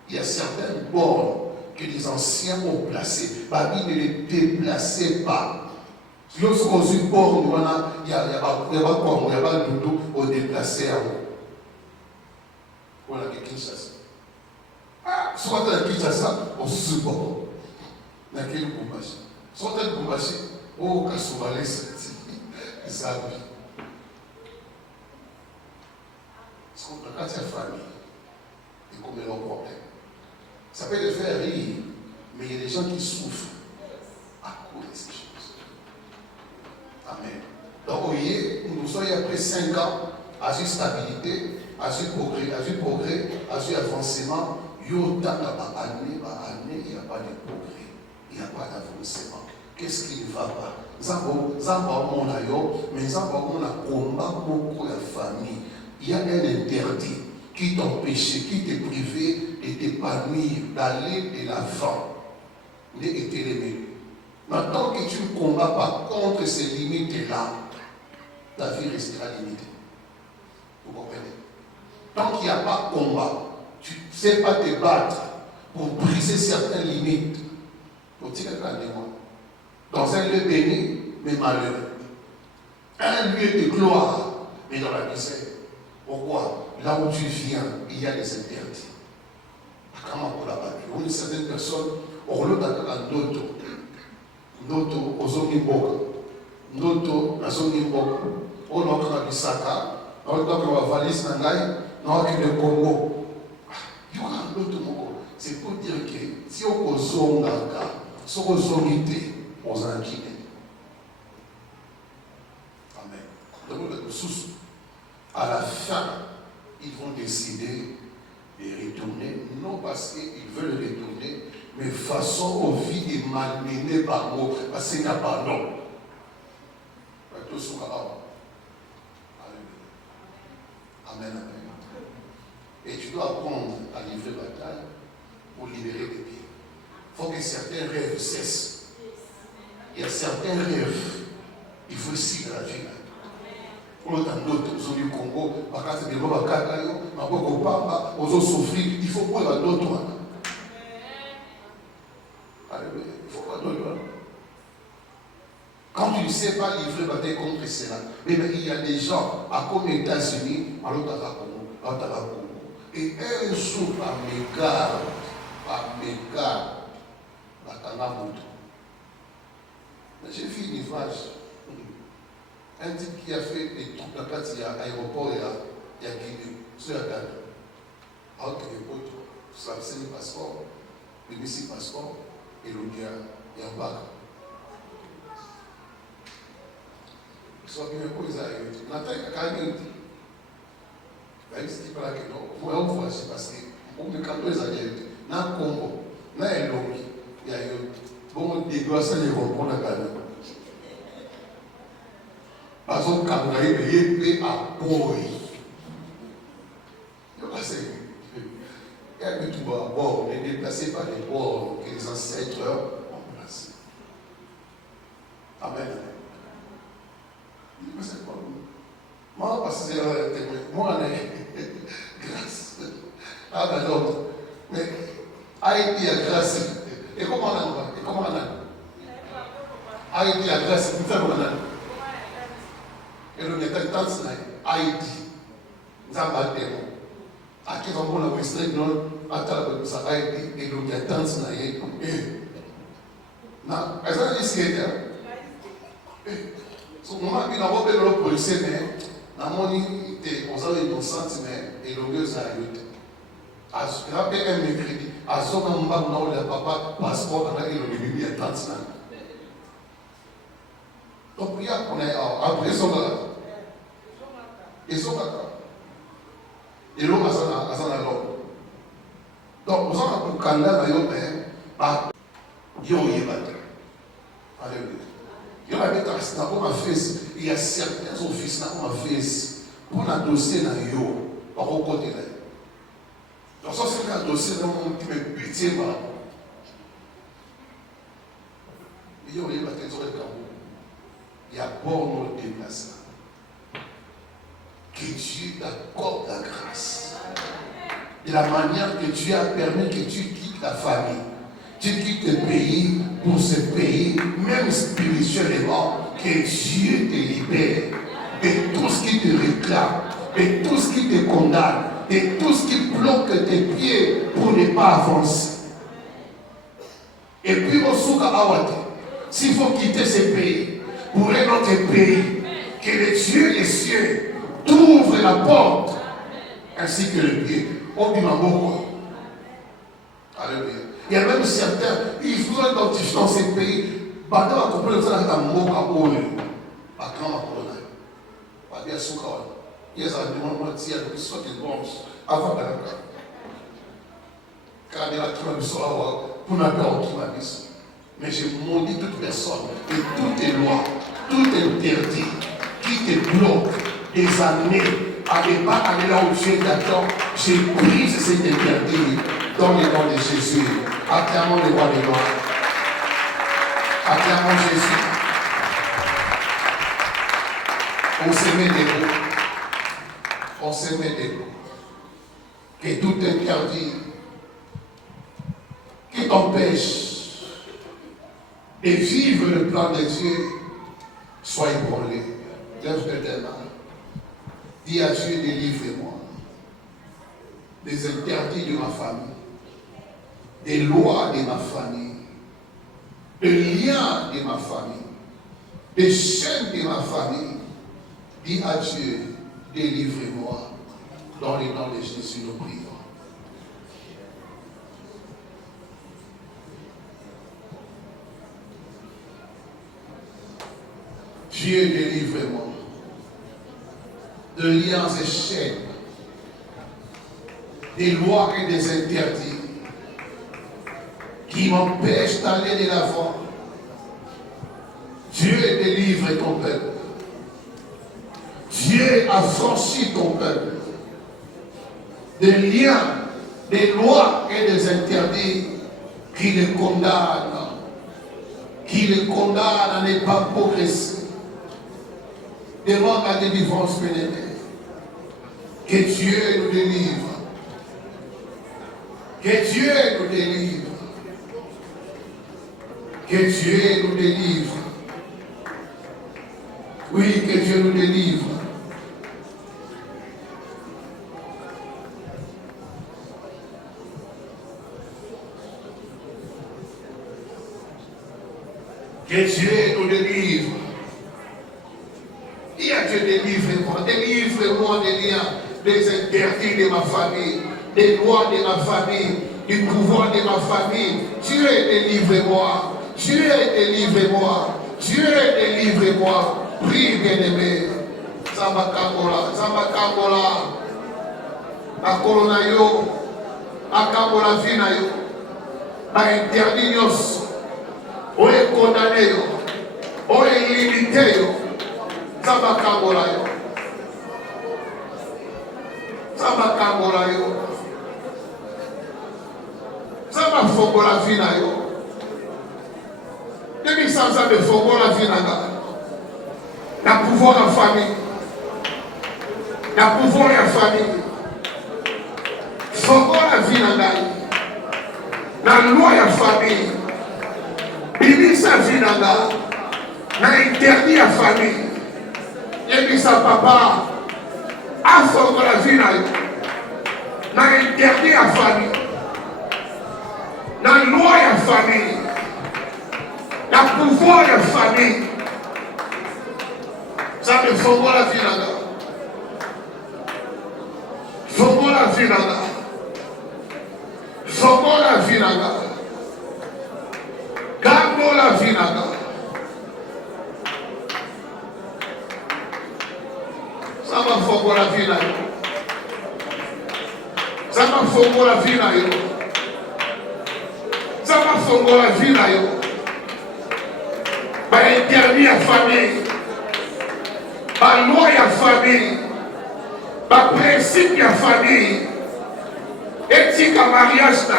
Il y a certaines bornes que les anciens ont placées. Babi ne les déplacez pas. Lorsqu'on dit borne, il y a pas de doudou au déplacer à vous. Voilà, quelqu'un chasse. Ah, soit dans la Kinshasa, on se borne. Dans quel Kumbashi? Soit dans le Kumbashi, oh, Kassouvale, c'est ça. Quand il y a famille, et comme leur problème, ça peut les faire rire, mais il y a des gens qui souffrent à cause de ces choses. Amen. Donc, vous voyez, nous sommes après 5 ans, à une stabilité, à un progrès, à un avancement. Il n'y a pas de progrès, il n'y a pas d'avancement. Qu'est-ce qui ne va pas? Mais combat beaucoup la famille. Il y a un interdit qui t'empêchait, qui te privait de t'épanouir, d'aller de l'avant. Maintenant que tu ne combats pas contre ces limites-là, ta vie restera limitée. Vous comprenez? Tant qu'il n'y a pas de combat, tu ne sais pas te battre pour briser certaines limites. Dans un lieu béni, mais malheureux. Un lieu de gloire, mais dans la misère. Pourquoi? Là où tu viens, il y a des interdits. Comment on l'a battu? On est certaines personnes, on le bat dans Noto, aux Omniboka. Noto, à Omniboka. On a Bisaka, on a valise Nangaï, on a le Congo. Il y aura un autre mot. C'est pour dire que si on a Zonga, si on a Zongité, on a un Guinée. Amen. Donc, à la fin, ils vont décider de retourner, non parce qu'ils veulent retourner, mais façon aux vies malmenées par mot, parce qu'il n'y a pas d'homme. Amen, amen. Et tu dois apprendre à livrer bataille pour libérer tes pieds. Il faut que certains rêves cessent. Il y a certains rêves, il faut aussi de la vie. L'autre d'autres, ils ont du Congo, ils ont souffert, il faut quoi d'autres. Il faut quoi d'autre. Quand tu ne sais pas livrer bataille contre cela, mais il y a des gens, à comme les États-Unis, à l'autre Congo, et un jour, par mégarde, j'ai fait une image. Un type qui a fait des trucs dans l'aéroport, il y a Guinée, sur la table. Alors que les autres, ça c'est le passeport, le messie passeport, et le gars, il y a un bac. Soit bien quoi ils arrivent. On attend quand même. Là, il se dit pas que non. Moi, on voit, c'est parce que, on me quand ils arrivent. Dans le Congo, dans le Longi, il y a eu. Bon, des doigts, ça les reprend la canne. Parce que quand vous arrivez, il y a un boy. Il y a passé. Il y a tout à bord, on est déplacé par les bords que les ancêtres ont placés. Amen. Il dit, c'est quoi? Moi, parce que c'est témoin. Moi, on est grâce. Ah, ben l'autre. Mais, Haïti a grâce. Et comment on a? Haïti a grâce. Nous faisons on a. Et nous mettons tant de Haïti. Nous avons un témoin. À qui on a un extrait, nous avons un Haïti. Et nous mettons tant de Haïti. Non, est-ce que c'est ce qui est? Moment où on a le policier, mais on a un sentiment et le mieux ça a été. Je rappelle un mercredi, à ce moment où le papa passeport dans le début de 30 ans. Donc, il y a après son gars. Et son gars. Et l'homme a son l'homme. Donc, vous avez un candidat, il y a un Alléluia. Il y a certains offices qui ont fait pour un dossier dans yo, par au côté là. Donc ça c'est un dossier dans mon qui me pitié par. Il y a eu il y a bon nous déplacer. Que Dieu t'accorde la grâce. De la manière que Dieu a permis que tu quittes ta famille. Tu quittes le pays pour ce pays, même spirituellement, que Dieu te libère de tout ce qui te réclame, de tout ce qui te condamne, de tout ce qui bloque tes pieds pour ne pas avancer. Et puis, au Souka Awate, s'il faut quitter ce pays pour un autre pays, que le Dieu des cieux t'ouvre la porte, ainsi que le pied. Au Bimamboko. Alléluia. Il y a même certains, il faut identifier dans ces pays, pendant la compagnie de la Moka Ole, à Grand Corona, à bien Souka, il y a des demandements qui sont des bronzes avant de la carte. Car il y a qui m'a dit pour n'a pas qui m'a dit. Mais j'ai maudit toute personne et toutes les lois, tout interdit qui te bloque des années à ne pas aller là où Dieu t'attend. J'ai pris cet interdit dans le nom de Jésus. Acclamons le roi des gloires. Acclamons Jésus. On se met debout. On se met debout. Que tout interdit qui t'empêche de vivre le plan de Dieu soit ébranlé. Lève-toi tes mains. Dis à Dieu, délivre-moi des interdits de ma famille, des lois de ma famille, des liens de ma famille, des chaînes de ma famille. Dis à Dieu, délivre-moi. Dans le nom de Jésus, nous prions. Dieu, délivre-moi de liens et chaînes, des lois et des interdits qui m'empêchent d'aller de l'avant. Dieu délivre ton peuple. Dieu a franchi ton peuple. Des liens, des lois et des interdits qui les condamnent à ne pas progresser. Demande la délivrance, bien-aimé. Que Dieu nous délivre. Que Dieu nous délivre. Que Dieu nous délivre. Oui, que Dieu nous délivre. Que Dieu nous délivre. Il y a Dieu délivre-moi. Délivre-moi des liens, des interdits de ma famille, des lois de ma famille, du pouvoir de ma famille. Dieu délivre-moi. Dieu délivre-moi. Dieu délivre-moi. Prie, bien-aimé. Samba Kambola. Akolona yo. Akambola vina yo. Ba interdit nyos. Oye condamné yo. Oye limité yo. Samba Kambola yo. Samba Kambola yo. Samba Fongola vina yo. Depuis ça de Fongola vina ga. La pouvoir en famille. La pouvoir en famille. Fongola vina ga. La loi en famille. Bibi sa vina ga. Na interdit en famille. Et puis sa papa a fongola la vie na interdit à famille, na loi à famille, na pouvoir à famille. Ça me fongola la vie là. Fongola la vie là. Fongola la vie là. Gambo la vie là. Ça va fongola la vie là. Ça va fongola la vie là. Ça va fongola la vie là. Par interdit à famille, par loi à famille, par principe à famille, éthique à mariage là.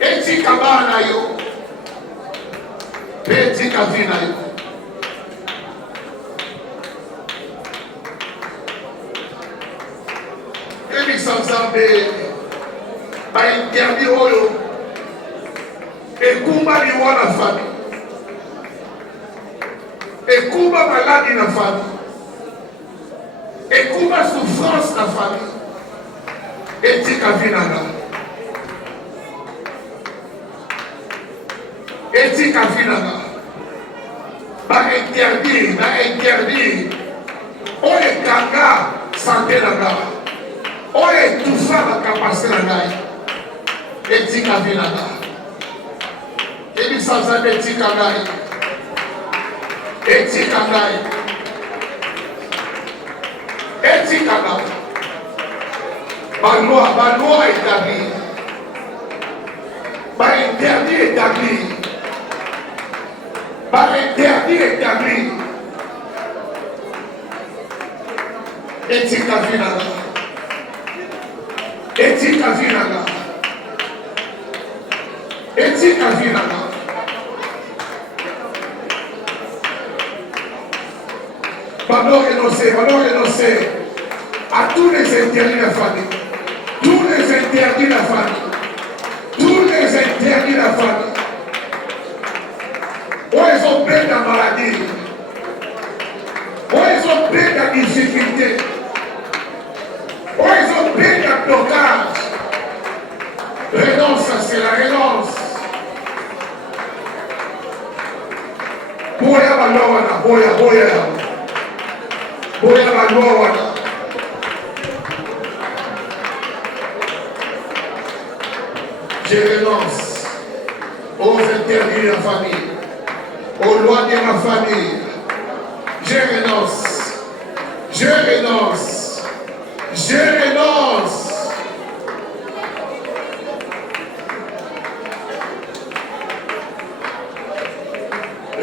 Éthique à bar là. Éthique à vie là. Et sans saber, par interdit oyo, et kumba li wana famille, et kumba maladie na famille, et kumba souffrance na famille, et tika vinanga, et tika vinanga, par interdit, oye kanga santé nanga. Oye, tout ça va capaciter la gaille. Et tika vinanga. Et dit ça, ça dit tika gaille. Et tika gaille. Et tika gaille. Par loi établie. Par interdit établi. Par interdit établi. Et tika vinanga. Etika vinanga. Etika vinanga. Pardon renoncer à tous les interdits de la famille. Tous les interdits de la famille. Tous les interdits de la famille. Où ils ont pris la maladie. Où ils ont pris la difficulté. Oh, ils ont pris un blocage. Renonce, c'est la renonce. Boya Balowana, Boya Balowana. Je renonce aux interdits de la famille, aux lois de ma famille. Je renonce. Je renonce. Je renonce.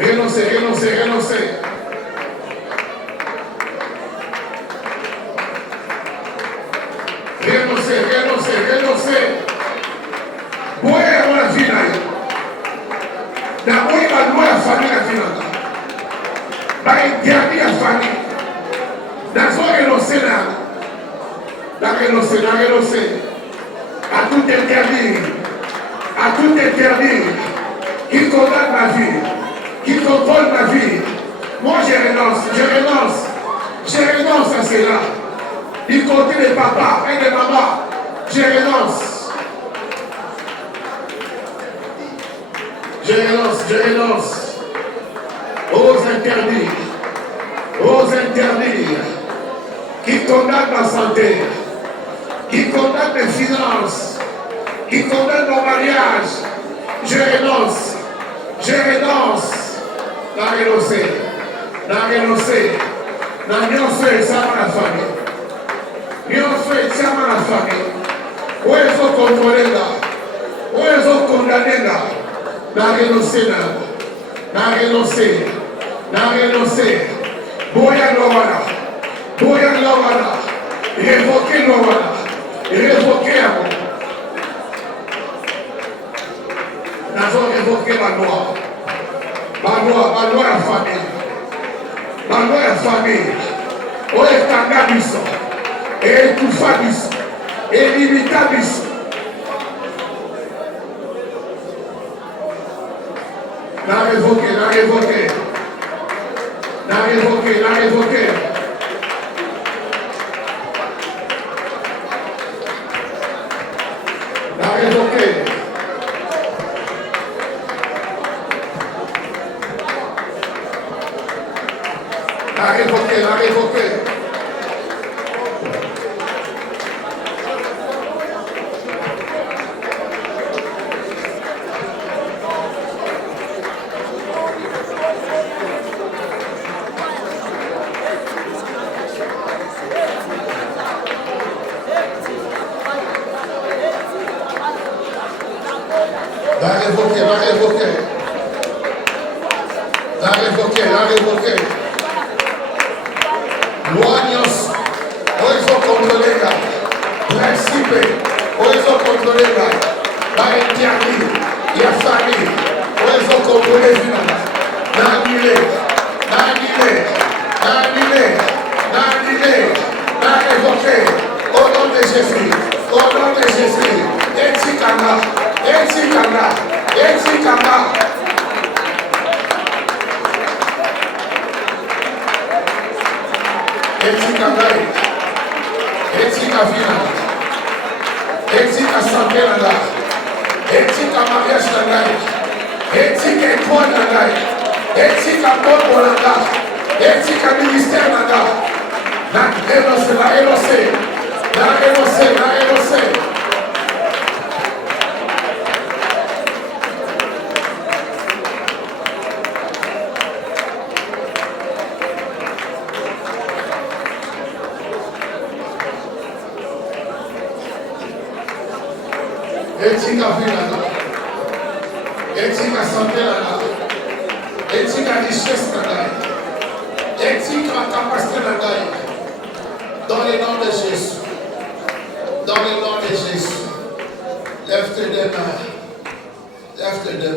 Renoncer. Renoncer. Boye la vie là. La boye la loi la famille la vie là. tout interdit qui condamne ma vie, qui contrôle ma vie. Moi je renonce à cela. Du côté de papa et de maman, je renonce. Je renonce aux interdits qui condamnent ma santé, qui condamnent mes finances, qui condamnent mon mariage. Je renonce. Na renoncer. Na nyonso ezama na famille. Nyonso ezama na famille. Oyo ezokontrole nga, oyo ezokondane nga. Na renoncer. Boya lwa wana. Révoquer lwa wana. Révoquer yango. Nazo révoquer ma loi ya famille. Ma loi ya famille. Oyo ekanga biso. Etufa biso. Elimita biso. Na révoquer. La révoquer. Loi nyonso. Oyo ezokontrole nga. Principe. Oyo ezokontrole nga. Ba interdit ya famille. Oyo ezokontrole vinanga. Na annulé. Na révoquer. Au nom de Jésus. Etikanga. Etika ngai, etika vina, etika santé na ngai, etika mariage na ngai, etika étoile na ngai, etika bongo na ngai, etika ministère na ngai. Na renoncer. Etika vina, etika santé na ngai, etika richesse na ngai, etika capacité na ngai. Dans le nom de Jésus. Lève tes deux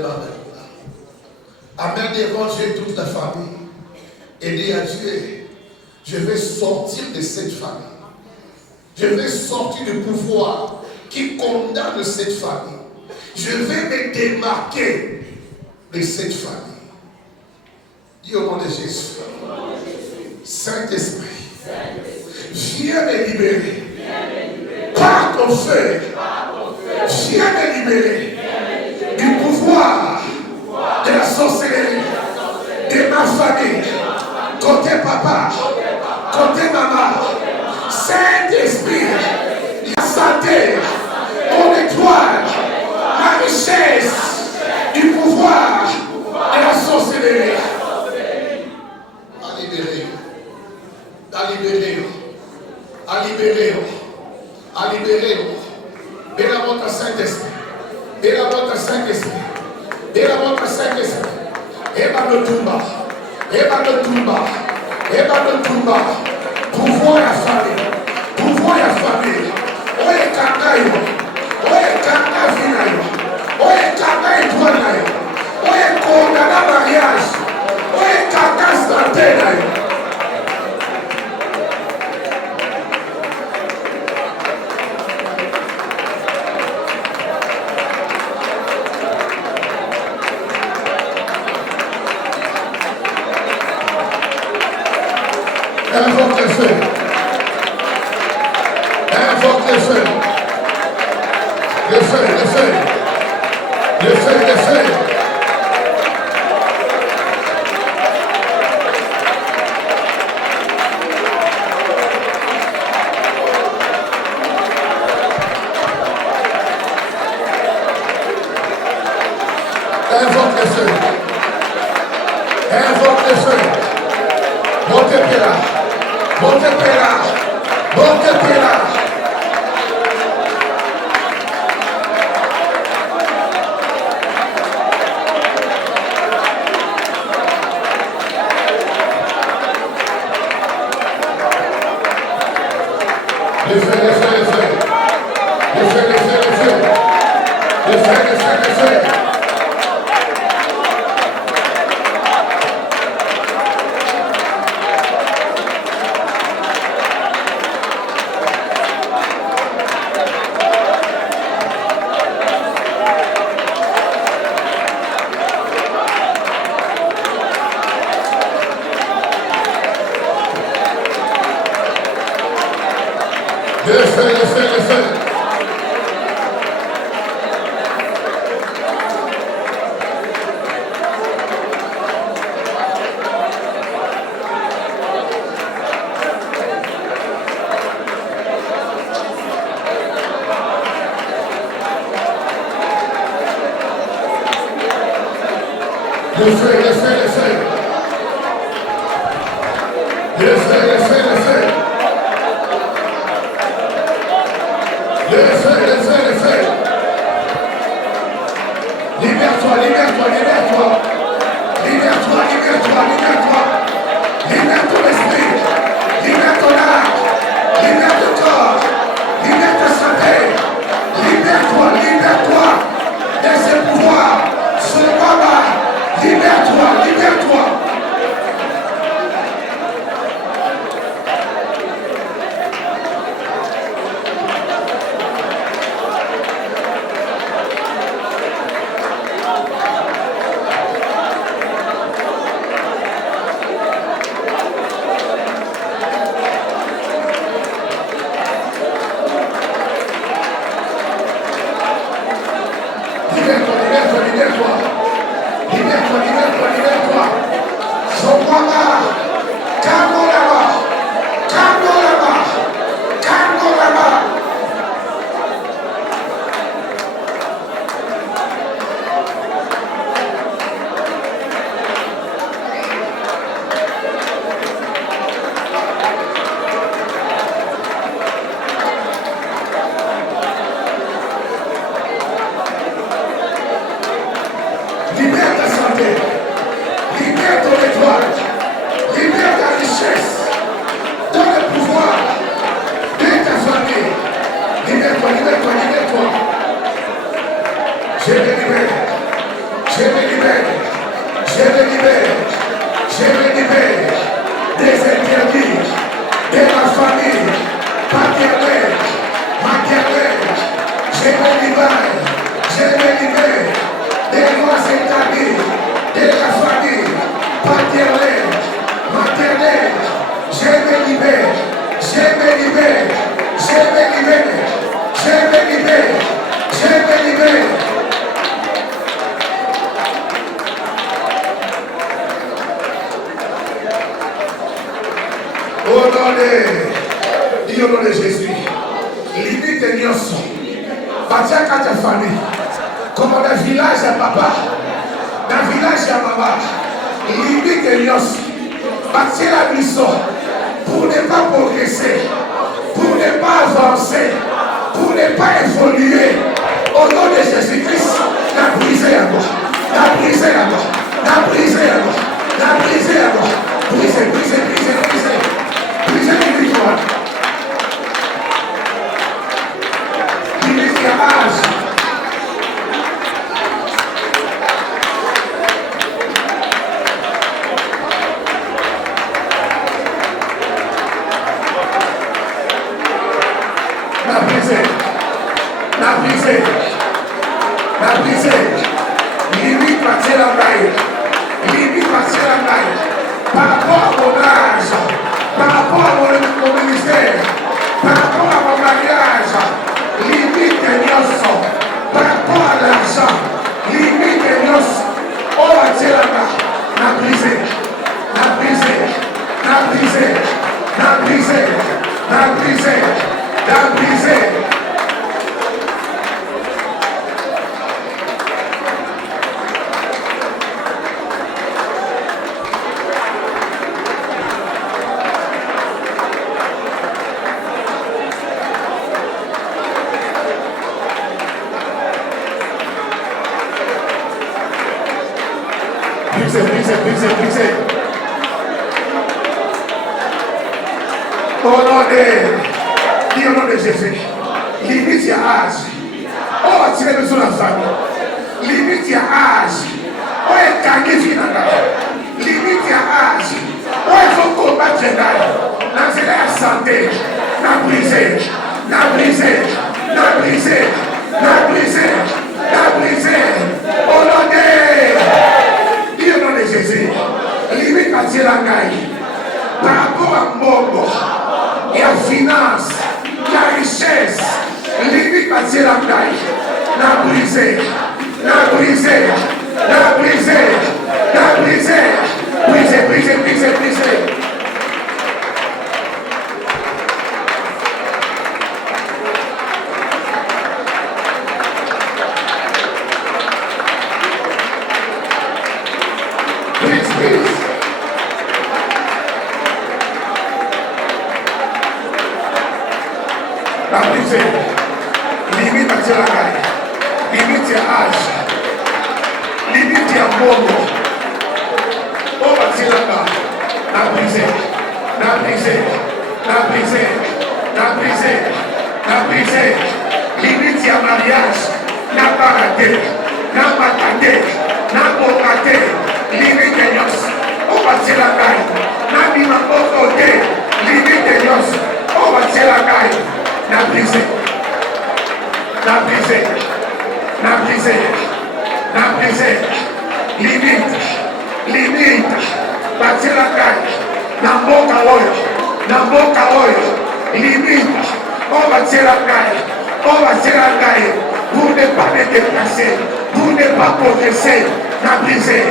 mains maintenant. Amène devant Dieu toute ta famille. Et dis à Dieu, je vais sortir de cette famille. Je vais sortir du pouvoir qui condamne cette famille. Je vais me démarquer de cette famille. Dis au nom de Jésus. Saint-Esprit, viens me libérer. Par ton feu, viens me libérer du pouvoir de la sorcellerie de ma famille. Côté papa, côté maman. Saint-Esprit, la santé, mon étoile, ma richesse, du pouvoir de la sorcellerie. À libérer. Béla votre Saint-Esprit. Eba le Tumba. Pouvoir la famille. Oye kanga yo. Oye kanga vina yo. Oye kanga étoile na yo. Oye condamna mariage. Oye kanga santé na yo. Le feu, le feu. Le feu, le feu. Invoque le feu. Invoque le feu. Monte Péra. Monte Péra. Monte Péra. Le feu, le feu, le feu. Le feu, le feu, le feu. Le feu, le feu, le feu. Le feu, le feu, le feu. Le feu, le feu, le feu. Le feu, le feu, le feu. Le feu, le feu, le feu. Libère-toi, libère-toi, libère-toi. Libère-toi, libère-toi, libère-toi. Libère ton esprit. Libère ton âme. Libère ton corps. Libère ta santé. Libère-toi, libère-toi. De ce pouvoir. Ce combat. Libère-toi, libère-toi. Libère-toi, libère-toi, libère-toi. Libère-toi, libère-toi, libère-toi. Sois-moi. Calme là-bas. Calme là-bas. Calme là-bas. Libère ta santé. Libère ton étoile. Libère ta richesse. Donne le pouvoir de ta famille. Libère-toi, libère-toi, libère-toi. Je me libère. Je me libère. Je me libère. Je me libère des interdits de ma famille paternelle, maternelle. Je me libère. Je me libère des lois établies de la famille paternelle, maternelle. Je me libère. Je me libère. Je me libère. Je me libère. Je me libère. Au nom de Jésus, limite nyonso. Batiaka ta famille. Comme dans le village à papa, dans le village à maman, limite nyonso. Bâtir la maison pour ne pas progresser, pour ne pas avancer, pour ne pas évoluer. Au nom de Jésus-Christ, la briser à moi, la briser à moi, la briser à moi, la briser à moi. Briser, briser, briser, briser. Briser les victoires. Brise ta âge. La briser. La briser. brisez. Au nom de Jésus. Limite ya âge. On va tirer le sur la famille. Limite ya âge. On est gagné finalement. Limite ya âge. On faut combattre dans la santé. Na briser. Au nom de Jésus. Limite à tirer la gaille. Par rapport à Mbongo, il y a finance, il y a richesse, limite à tirer la taille, n'a brisé, brisé. Limite à tirer la taille, limite à âge, limite à Mbongo. On va tirer la taille, n'a brisé. Limite à mariage, n'a pas raté, n'a bocaté, limite à Yos. On va tirer la taille, n'a mis ma côté, limite à Yos. On va tirer la taille, n'a brisé. Limite, bâtir la caille, na mboka oyo, limite, on va tirer la caille, pour ne pas me déplacer, pour ne pas progresser, na briser.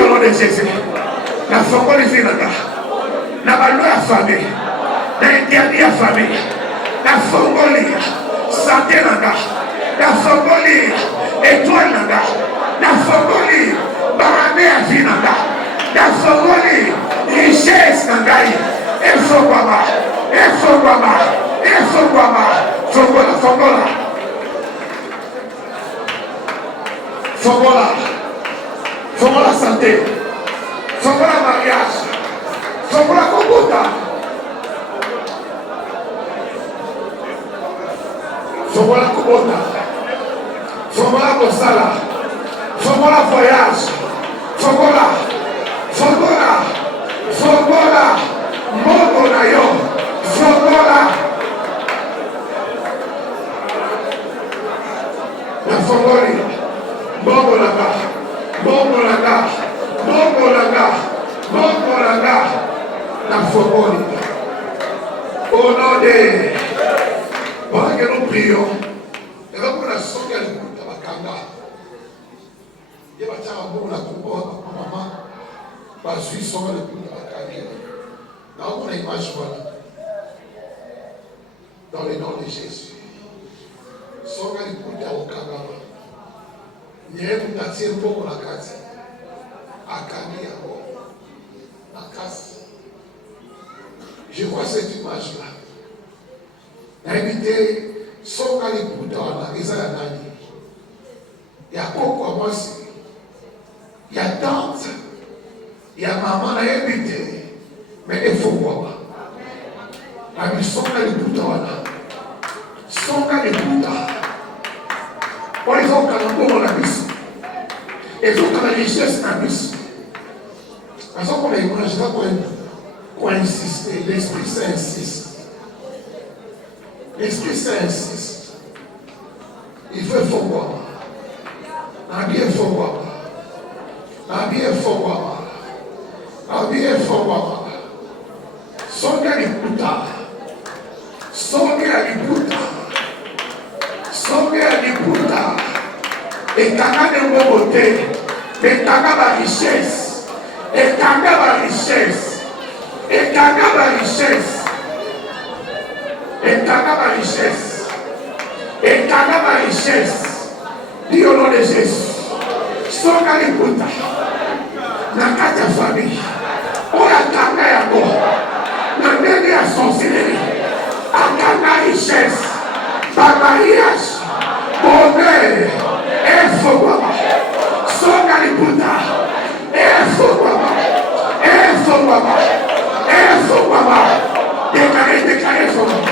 Au nom de Jésus, la fongoli finanga, la balou affamée, la interdit affamée, la fongoli, santé nanga, la fongoli, étoile nanga, la fongoli, baramé à vie nanga, la fongoli, richesse nanga, et fongola, fongola santé, fongola mariage, fongola kobota, fongola kosala, fongola voyage, fongola, moto na yo, fongola, la fongoli, bongo langa, la fongoli. Au nom de, pendant que nous prions, et là pour la songe à l'écoute à Bakanga, il y a un bon la compo à maman, pas suivre son à l'écoute à Bakanga. Là on a image voilà, dans le nom de Jésus. Songe à l'écoute à Bakanga. Il y a un bon la case. Je vois cette image-là. Invité son Kaliputa, il y a Coco à moi aussi. Il y a tante, il y a maman à invité. Mais il faut voir. La mission Kaliputa, son Kaliputa. Pour les autres, on a la mission. Et donc, la richesse n'a plus. Parce qu'on a imagé qu'on insiste, l'Esprit Saint insiste. L'Esprit Saint insiste. Il faut voir. Bien voir. Songa liputa. Et t'as de beauté. Et t'as la richesse. Et t'as la richesse. Dis au nom de Jésus. Songa liputa. na kati ya famille oyo akanga yango na ndenge ya sorcellerie, akanga richesse, bamariage, bonheur, efongwama, songa liputa, efongwama, efongwama, efongwama, déclaré efongwama.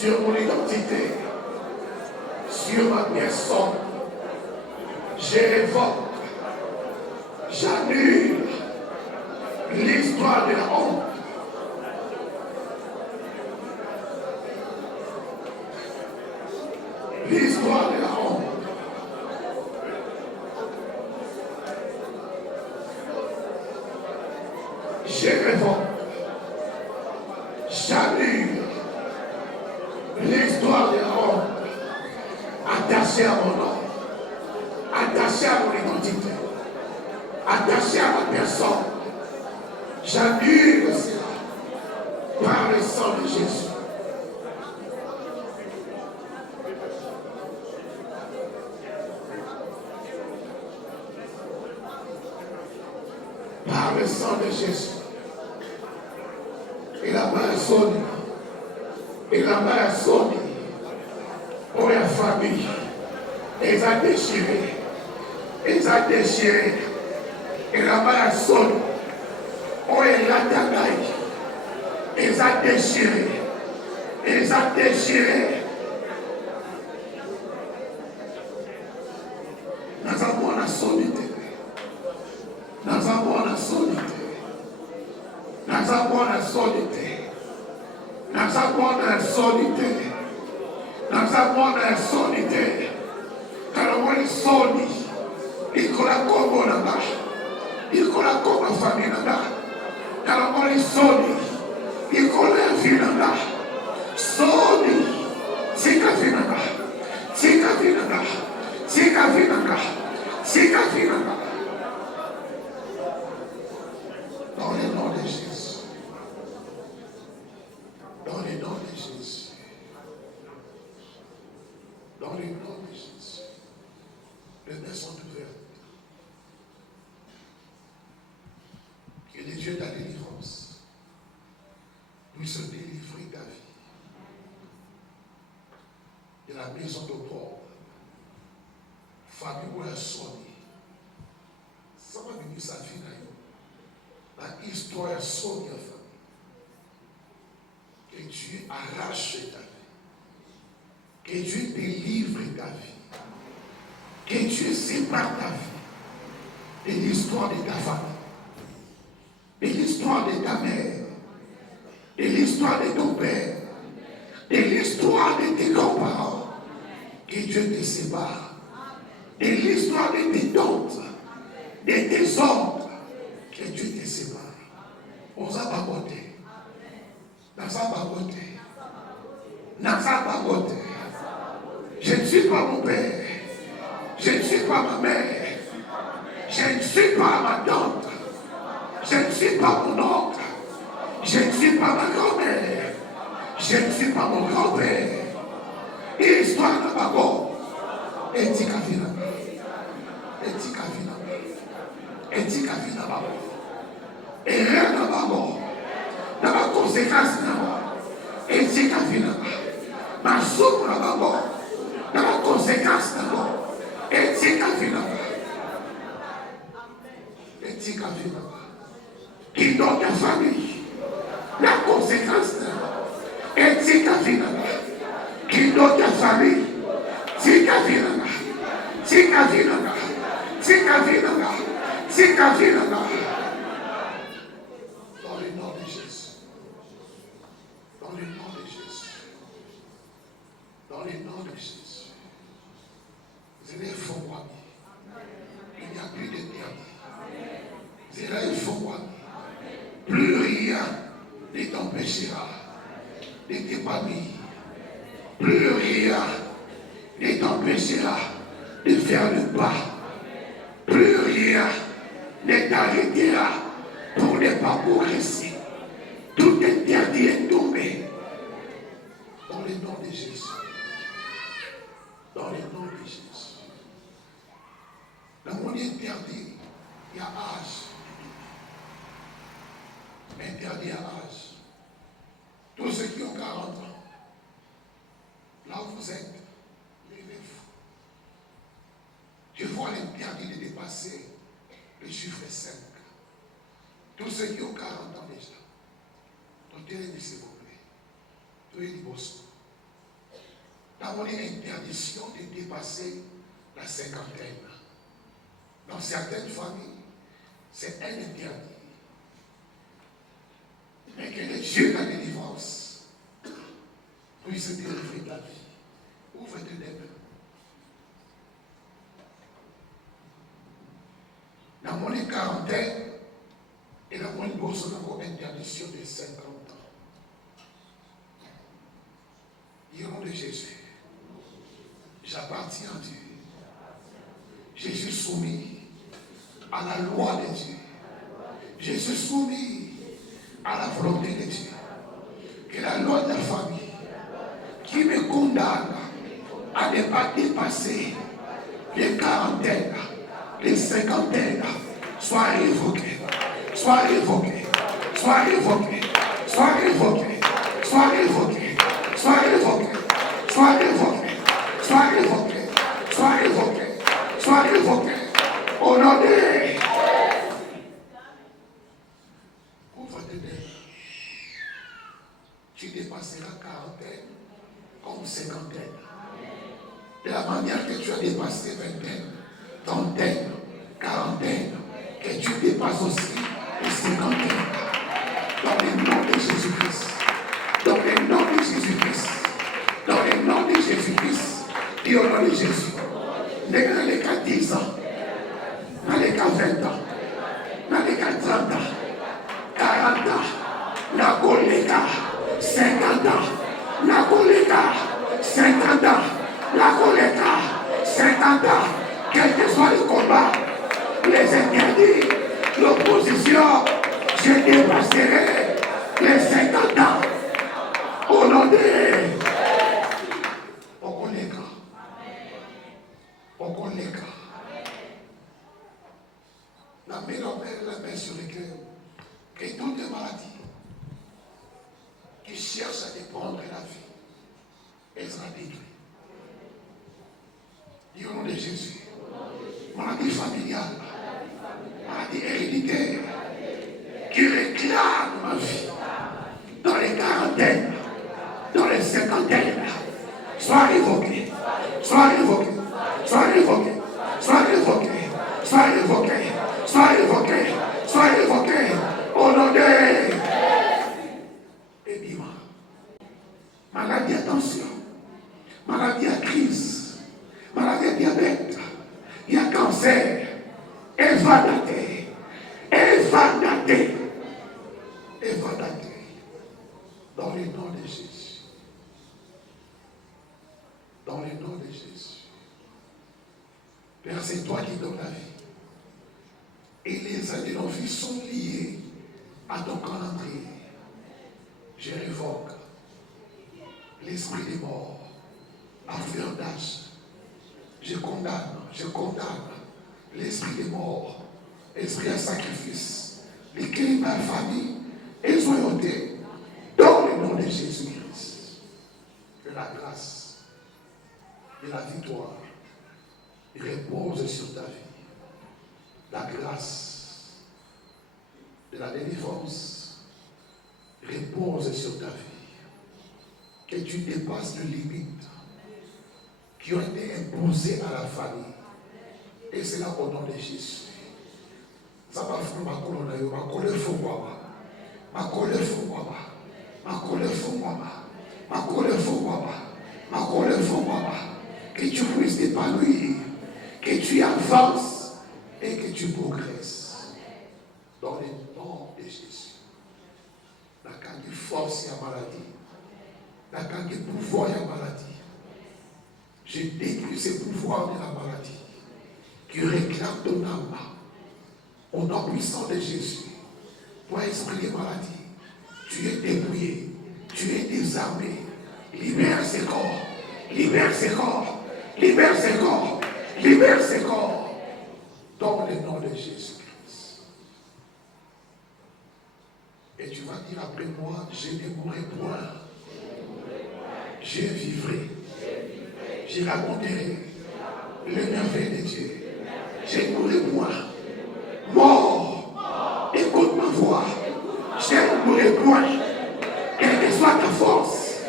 Sur mon identité, sur ma personne, je révoque J'annule l'histoire de la honte. L'histoire de la honte. Je révoque. J'annule l'histoire de la honte attachée à mon nom, attachée à mon identité, attachée à ma personne. J'annule cela par le sang de Jésus. Par le sang de Jésus. Et la main sonne. Et la main sonne. Pour la famille. Ils ont déchiré. Ils ont déchiré. Et la main sonne. Oh, il a tagaille. Ils ont déchiré. Ils ont déchiré. Nous avons la solitude. Nous avons la solitude. Nous avons la solitude. Nous avons la solitude. Nous avons la solitude. Car on est solide. Il colle comme là-bas. Il colle comme la famille là-bas. Car on est solide. Il colle la vie là-bas. Solide. C'est qu'à vie là-bas. C'est qu'à vie là-bas. C'est qu'à vie là-bas. C'est qu'à vie là-bas. Dans le nom de Jésus. Dans le nom de Jésus. Dans le nom de Jésus. Les mains sont ouvertes. Que le Dieu de la délivrance puisse délivrer ta vie de la maison de pauvre. Famille où la sonne. Ça va venir sa vie là. La histoire sonne la famille. Que Dieu arrache ta vie. Que Dieu délivre ta vie. Que Dieu sépare ta vie de l'histoire de ta famille, de l'histoire de ta mère, de l'histoire de ton père, de l'histoire de tes grands-parents. Que Dieu te sépare de l'histoire de tes tantes, de tes oncles. Que Dieu te sépare. On s'en va voter. On s'en va voter. On s'en va voter. Je ne suis pas mon père. Je ne suis pas ma mère. Je ne suis pas ma tante. Je ne suis pas mon oncle. Je ne suis pas ma grand-mère. Je ne suis pas mon grand-père. Histoire de ma mort. Et dit qu'à vie là-bas. Et dit qu'à vie là-bas. Et dit qu'à vie là-bas. Et rien n'a pas mort. N'a pas conséquence là-bas. Et dit qu'à vie là-bas. Ma soupe n'a pas mort. N'a pas conséquence là-bas. Et dit qu'à vie là-bas. Et dit qu'à vie là-bas. Qui donne ta famille. La conséquence là-bas. Et dit qu'à vie là-bas. Qui donne ta famille. Dit qu'à vie là-bas. Dit qu'à vie là-bas. Dit qu'à vie là-bas. Dit qu'à vie là-bas. Dans le nom de Jésus. Dans le nom de Jésus. Dans le nom de Jésus. Vous allez fort moi. Il n'y a plus d'interdit. Vous allez fort moi. Plus rien ne t'empêchera de t'épanouir. Plus rien ne t'empêchera de faire le pas. Plus rien ne t'arrêtera pour ne pas progresser. Tout interdit est tombé. Dans le nom de Jésus. Dans le nom de Jésus. La monnaie interdit, il y a âge. Interdit à âge. Tous ceux qui ont 40 ans, là où vous êtes, levez-vous. Je vois l'interdit de dépasser le chiffre 5. Tous ceux qui ont 40 ans déjà, notez-les s'il vous plaît. Tous les bosses. Nous avons une interdiction de dépasser la cinquantaine. Dans certaines familles, c'est un interdit. Mais que le Dieu de la délivrance puisse délivrer ta vie. Ouvre tes lèvres. Dans mon quarantaine, et dans mon bourse, on a une interdiction de 50 ans. Au nom de Jésus, j'appartiens à Dieu. Je suis soumis à la loi de Dieu. Je suis soumis à la volonté de Dieu. Que la loi de la famille qui me condamne à ne pas dépasser les quarantaines, les cinquantaines, soit révoquée, soit révoquée, soit révoquée, soit révoquée, soit révoquée, soit révoquée, soit révoquée, soit révoquée, soit révoquée, soit révoquée. Au nom de ouvre tes lèvres. Tu dépasseras quarantaine comme cinquantaine. De la manière que tu as dépassé vingtaine, trentaine, quarantaine, que tu dépasses aussi les cinquantaines. Dans le nom de Jésus-Christ. Dans le nom de Jésus-Christ. Dans le nom de Jésus-Christ. Et au nom de Jésus. Dans les cas 10 ans, dans les cas 20 ans, dans les cas 30 ans, 40 ans, la colléga, 50 ans, la colléga, 50 ans, la colléga, 50 ans, quel que soit le combat, les interdits, l'opposition, je dépasserai les 50 ans au nom de Okolega. La main sur le cœur. Que toutes les maladies qui cherchent à déprendre la vie, elles sera détruites. Au nom de Jésus. Maladie familiale, maladie héréditaire, qui réclame ma vie dans les quarantaines, dans les cinquantaines, soit révoquée, soit révoquée, soit révoquée, soit révoquée, soit révoquée, soit révoquée, soit révoquée, au nom de et dis-moi, maladie à tension, maladie à crise, maladie à diabète, il y a cancer, elle va dater, elle va dater, elle va dater, dans le nom de Jésus, dans le nom de Jésus. Père, c'est toi qui donnes la vie. Et les années de nos vies sont liées à ton calendrier. Je révoque l'esprit des morts, à fleur d'âge. Je condamne l'esprit des morts, l'esprit à sacrifice, lesquels ma famille, elles ont ôté dans le nom de Jésus-Christ. Que la grâce et la victoire repose sur ta vie. La grâce de la délivrance repose sur ta vie. Que tu dépasses les limites qui ont été imposées à la famille. Et c'est là au nom de Jésus. Ça va faire ma colonne, ma colère fou moi, ma colère fou moi, ma colère fou moi, ma colère fou moi, ma colère fou moi. Que tu puisses t'épanouir, que tu avances et que tu progresses. Dans le nom de Jésus. La canne de force et la maladie. La canne de pouvoir et la maladie. Je détruis ces pouvoirs de la maladie qui réclament ton âme au nom puissant de Jésus. Toi, esprit de maladie, tu es dépouillé, tu es désarmé. Libère ses corps, libère ses corps, libère ses corps, libère ses corps. Dans le nom de Jésus-Christ. Et tu vas dire après moi, je ne mourrai point. Je vivrai. Je raconterai le merveille de Dieu. Je ne mourrai point. Mort, écoute ma voix. Je ne mourrai point. Quelle que soit ta force,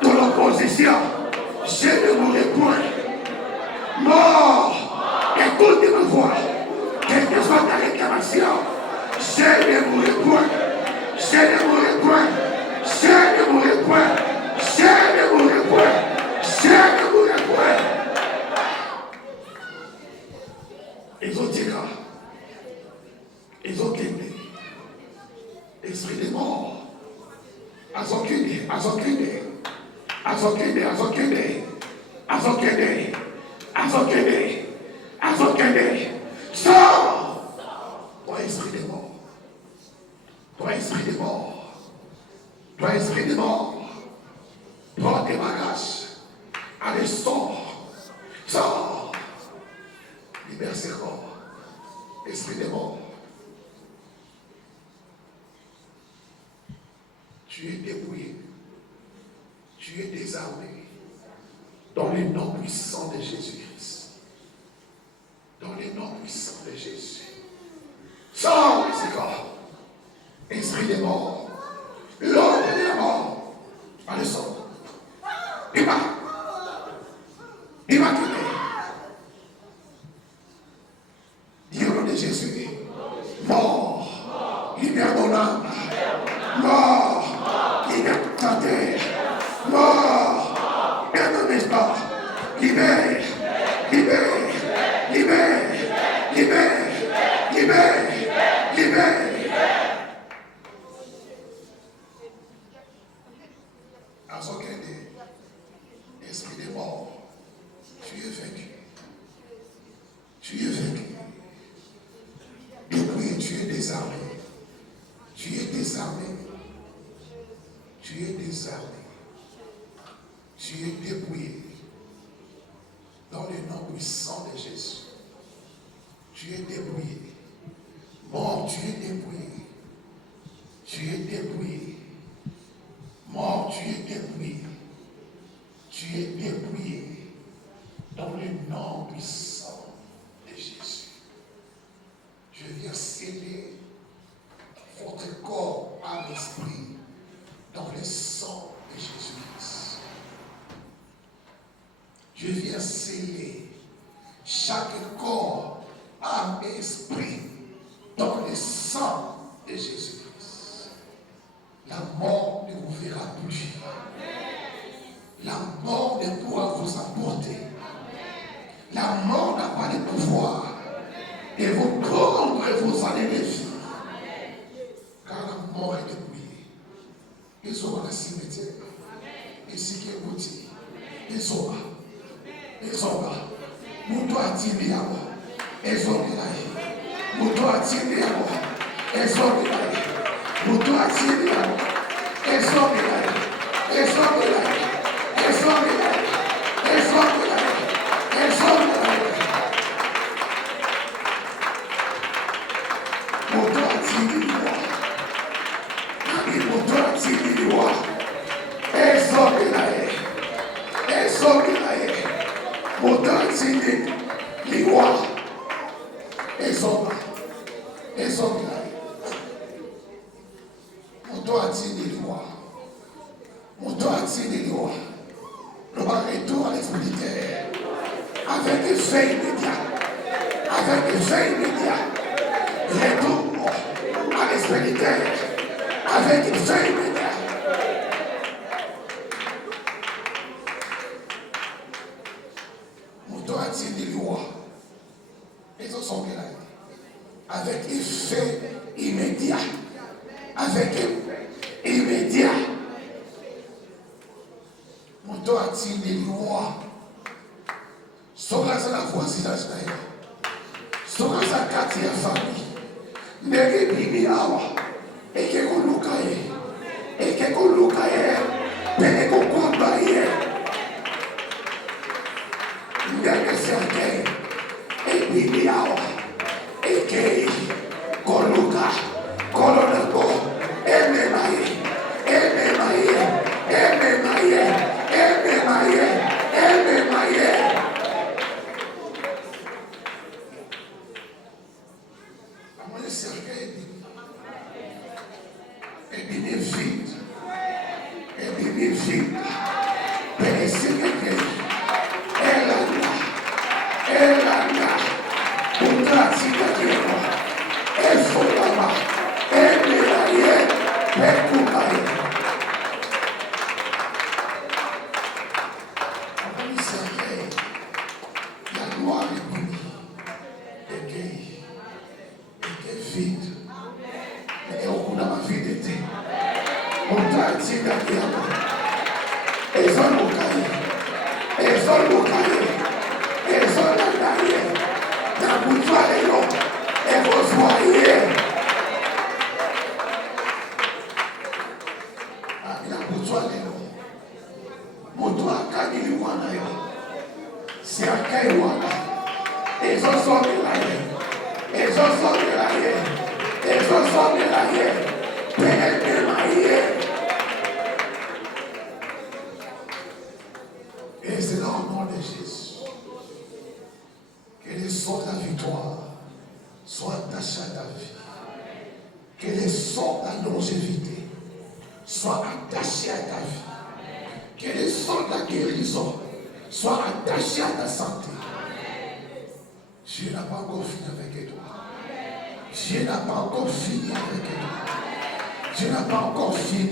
ton opposition, je ne mourrai point. Mort, écoute ma voix. Quelle que soit ta réclamation. génération. Je ne mourrai point. Je ne mourrai point. Je ne mourrai point. Je ne mourrai point. Je ne mourrai point. Ils ont dit quoi? Ils ont gagné. Esprit des morts. Azokene, azokene, azokene, azokene, azokene, azokene, azokene. Sors! Toi, esprit des morts. Toi, esprit des morts. Toi, esprit des morts. Prends tes bagages. Allez, sors. Sors. Libère ses corps. Esprit des morts. Tu es dépouillé. Tu es désarmé. Dans le nom puissant de Jésus-Christ. Dans le nom puissant de Jésus. Sors de ces corps. Esprit des morts. L'ordre de la mort. Allez, sors. Il m'a quitté. Dis au nom de Jésus. Mort. Libère mon âme. Mort. Libère ta terre. Mort. Et ne laisse pas. Libère. Libère. Libère. Libère. Libère. Libère. Azokene, esprit des morts, tu es vaincu. Tu es vaincu. Depuis, tu es désarmé. Tu es désarmé. Tu es désarmé. Tu es dépouillé. Dans le nom puissant de Jésus. Tu es dépouillé. Mort, tu es dépouillé. Tu es dépouillé. Mort, tu es dépouillé. Tu es dépouillé. Dans le nom puissant de Jésus. Je viens sceller votre corps, âme, esprit dans le sang de Jésus-Christ. Je viens sceller chaque corps, âme et esprit dans le sang de Jésus-Christ. La mort ne vous verra plus. La mort ne pourra vous apporter. La mort n'a pas de pouvoir et vous prendre vos années de vie. Car la mort est dépouillée. Ils sont dans le cimetière. Et ce qui est bouti, ils sont là. Ils sont là. Moutou a tiré à moi. Ils sont là. Moutou a tiré à moi. Ils sont là. Moutou a tiré à moi. Ils sont là. Ils sont là. Ils sont là. Ils sont là. Ils sont là. Moutou a tiré à moi. Moutou a tiré à moi. Ils sont là. Ils sont là. Moutou a tiré à moi. Ils sont là. Ils sont là. Moutou a tiré à moi. Moutou a tiré à moi. Le retour à l'esprit de terre. Avec effet immédiat. Avec effet immédiat. Retour à l'esprit de terre. Avec effet immédiat. Moutou a tiré à moi. Les autres sont bien là. Avec effet immédiat. Avec immédiat. Moutou a tiré loin. Soka la voisinage d'ailleurs. Soka sa quartier famille. Nege bibi awa. Eke ko lukaye. Eke ko lukaye. Pene ko kombaye. Nege serke. E bibi awa. Eke ko luka. Kolonako. Eme maye. Eme maye. Eme maye. Eme maye. Eme maye. Amanhã cerquei. É bem vindo. É bem vindo. Pense que ela não. O trazido aqui. É gloire réprimée. Et vide. Et au bout de ma vie d'été, on t'a dit d'ailleurs. Et ça nous caille. Et ça nous caille. Et ça nous caille. La boutoire est longue. Et vous voyez. La boutoire est longue. Mon doigt a gagné le wana. C'est un caille wana. Et ça sort de la haine. Et ça sort de la haine. Et ça sort de la haine. Père de ma haine. Et c'est dans le nom de Jésus que les sorts de la victoire soient attachés à ta vie. Que les sorts de la longévité soient attachés à ta vie. Que les sorts de la guérison soient attachés à ta santé. Dieu n'a pas encore fini avec toi. Dieu n'a pas encore fini avec toi. Dieu n'a pas encore fini